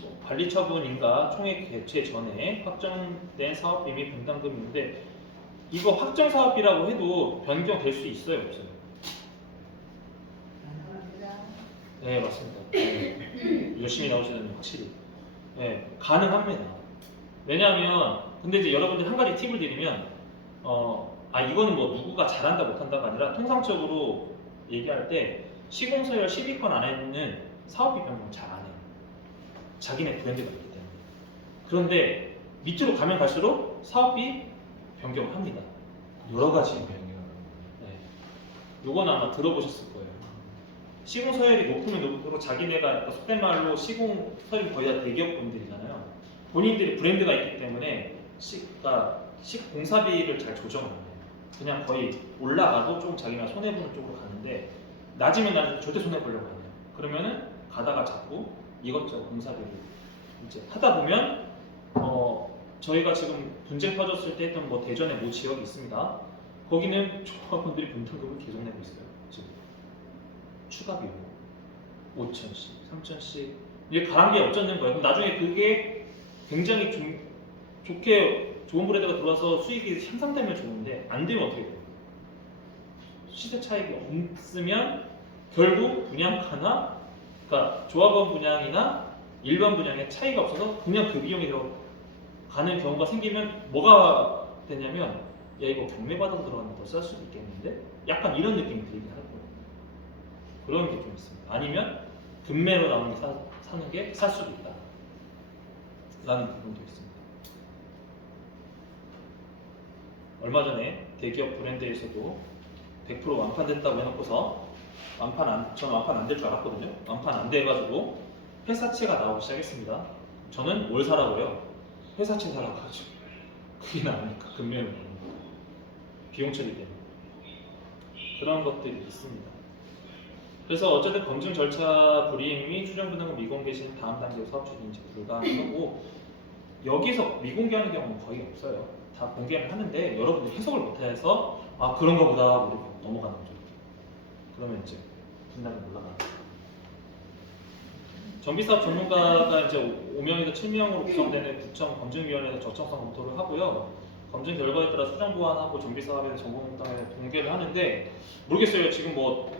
뭐 관리 처분인가 총액 개최 전에 확정된 사업비 및 분담금인데 이거 확정 사업비라고 해도 변경될 수 있어요, 없어요? 네, 맞습니다. 네. 열심히 나오시는 확실히. 네, 가능합니다. 왜냐하면 근데 이제 여러분들 한 가지 팁을 드리면 이거는 뭐 누구가 잘한다 못한다가 아니라 통상적으로 얘기할 때 시공서열 10위권 안에는 사업비 변경 잘 안 해요. 자기네 브랜드가 있기 때문에. 그런데 밑으로 가면 갈수록 사업비 변경을 합니다. 여러 가지 변경. 네. 요건 아마 들어보셨을 거예요. 시공 서열이 높으면 높도록 자기네가 속된 말로 시공 서열이 거의 다 대기업 분들이잖아요. 본인들이 브랜드가 있기 때문에 그러니까 공사비를 잘 조정을 안 해요. 그냥 거의 올라가도 좀 자기가 손해 보는 쪽으로 가는데 낮으면 낮은 절대 손해 보려고 안 해요. 그러면은 가다가 자꾸 이것저것 공사비를 이제 하다 보면 저희가 지금 분쟁 터졌을 때 했던 뭐 대전에 모 지역이 있습니다. 거기는 조합원들이 분담금을 계속 내고 있어요. 지금 추가 비용 5천씩, 3천씩 이게 가랑비에 엎젓는 거예요. 그럼 나중에 그게 굉장히 좋게 좋은 브랜드가 들어와서 수익이 향상되면 좋은데 안 되면 어떻게 돼요? 시세 차익이 없으면 결국 분양가나 그러니까 조합원 분양이나 일반 분양에 차이가 없어서 그냥 그 비용이 들어가는 경우가 생기면 뭐가 되냐면 야 이거 경매받아서 들어가면 더 쌀 수도 있겠는데? 약간 이런 느낌이 들긴 할 거예요. 그런 게 좀 있습니다. 아니면 금매로 나오는 게 사는 게 살 수도 있다 라는 부분도 있습니다. 얼마 전에 대기업 브랜드에서도 100% 완판됐다고 해놓고서 저는 완판 안 될 줄 알았거든요. 완판 안 돼가지고 회사채가 나오기 시작했습니다. 저는 뭘 사라고 해요? 회사채 사라고 하죠. 그게 나으니까 금매로 나오는 거. 비용 처리 때문에 그런 것들이 있습니다. 그래서 어쨌든 검증 절차 불이행 및 추정 분담금 미공개 시 다음 단계 사업 추진 인지 불가한 거고 여기서 미공개하는 경우는 거의 없어요. 다 공개를 하는데 여러분들이 해석을 못해서 아 그런 거보다 우리가 넘어가는 거죠. 그러면 이제 분담금 올라가는 거죠. 정비사업 전문가가 이제 5명에서 7명으로 구성되는 구청 검증위원회에서 적정성 검토를 하고요. 검증 결과에 따라 수정 보완하고 정비사업에 대한 정보 공개에 공개를 하는데 모르겠어요. 지금 뭐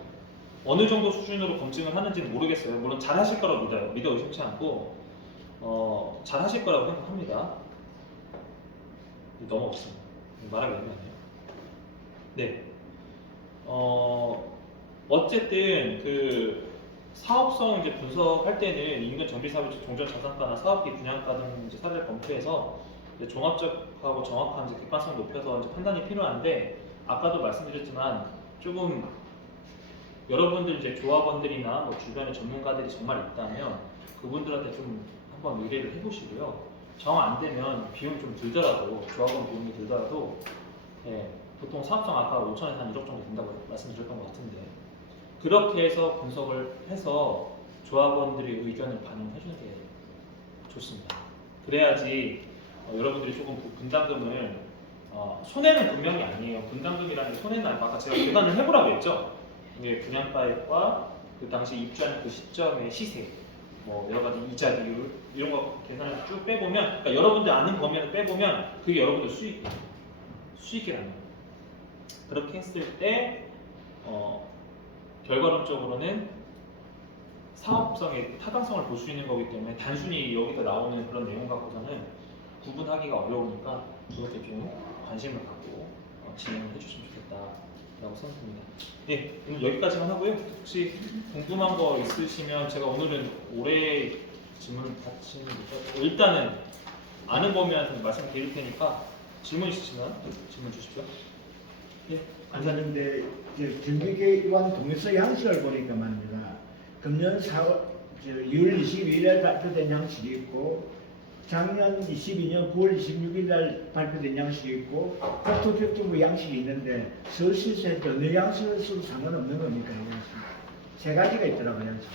어느 정도 수준으로 검증을 하는지는 모르겠어요. 물론 잘 하실 거라고 믿어요. 믿어 의심치 않고 잘 하실 거라고 생각합니다. 넘어갔습니다. 말하기 애매하네요. 네. 어쨌든 그 사업성 이제 분석할 때는 인근 정비 사업 종전 자산가나 사업비 분양가 등 이제 사례를 검토해서 이제 종합적하고 정확한 이제 객관성 높여서 이제 판단이 필요한데 아까도 말씀드렸지만 조금 여러분들 이제 조합원들이나 뭐 주변에 전문가들이 정말 있다면 그분들한테 좀 한번 의뢰를 해보시고요. 정 안 되면 비용이 좀 들더라도 조합원 비용이 들더라도 예, 보통 사업성 아까 5천에서 한 1억 정도 된다고 말씀드렸던 것 같은데 그렇게 해서 분석을 해서 조합원들의 의견을 반영해 주는 게 좋습니다. 그래야지 여러분들이 조금 분담금을 손해는 분명히 아니에요. 분담금이라는 게 손해는 아니고 아까 제가 계산을 해보라고 했죠. 이게 분양가액과 그 당시 입주하는 그 시점의 시세 뭐 여러 가지 이자 비율 이런 거 계산을 쭉 빼보면 그러니까 여러분들 아는 범위를 빼보면 그게 여러분들 수익이라는 거예요. 그렇게 했을 때 결과론적으로는 사업성의 타당성을 볼 수 있는 거기 때문에 단순히 여기서 나오는 그런 내용 갖고서는 구분하기가 어려우니까 그렇게 좀 관심을 갖고 진행을 해주시면 좋겠다라고 생각합니다. 네, 오늘 여기까지만 하고요. 혹시 궁금한 거 있으시면 제가 오늘은 올해 질문을 받지는 못하고 일단은 아는 범위한테 말씀드릴 테니까 질문 있으시면 질문 주십시오. 네, 안사는데 정비계획안 동의서 양식을 보니까 말입니다. 금년 6월 22일에 발표된 양식이 있고 작년 22년 9월 26일 날 발표된 양식이 있고 국토교통부 양식이 있는데 서울시에서 어느 양식을 써도 상관없는 겁니까? 세 가지가 있더라고요. 양식.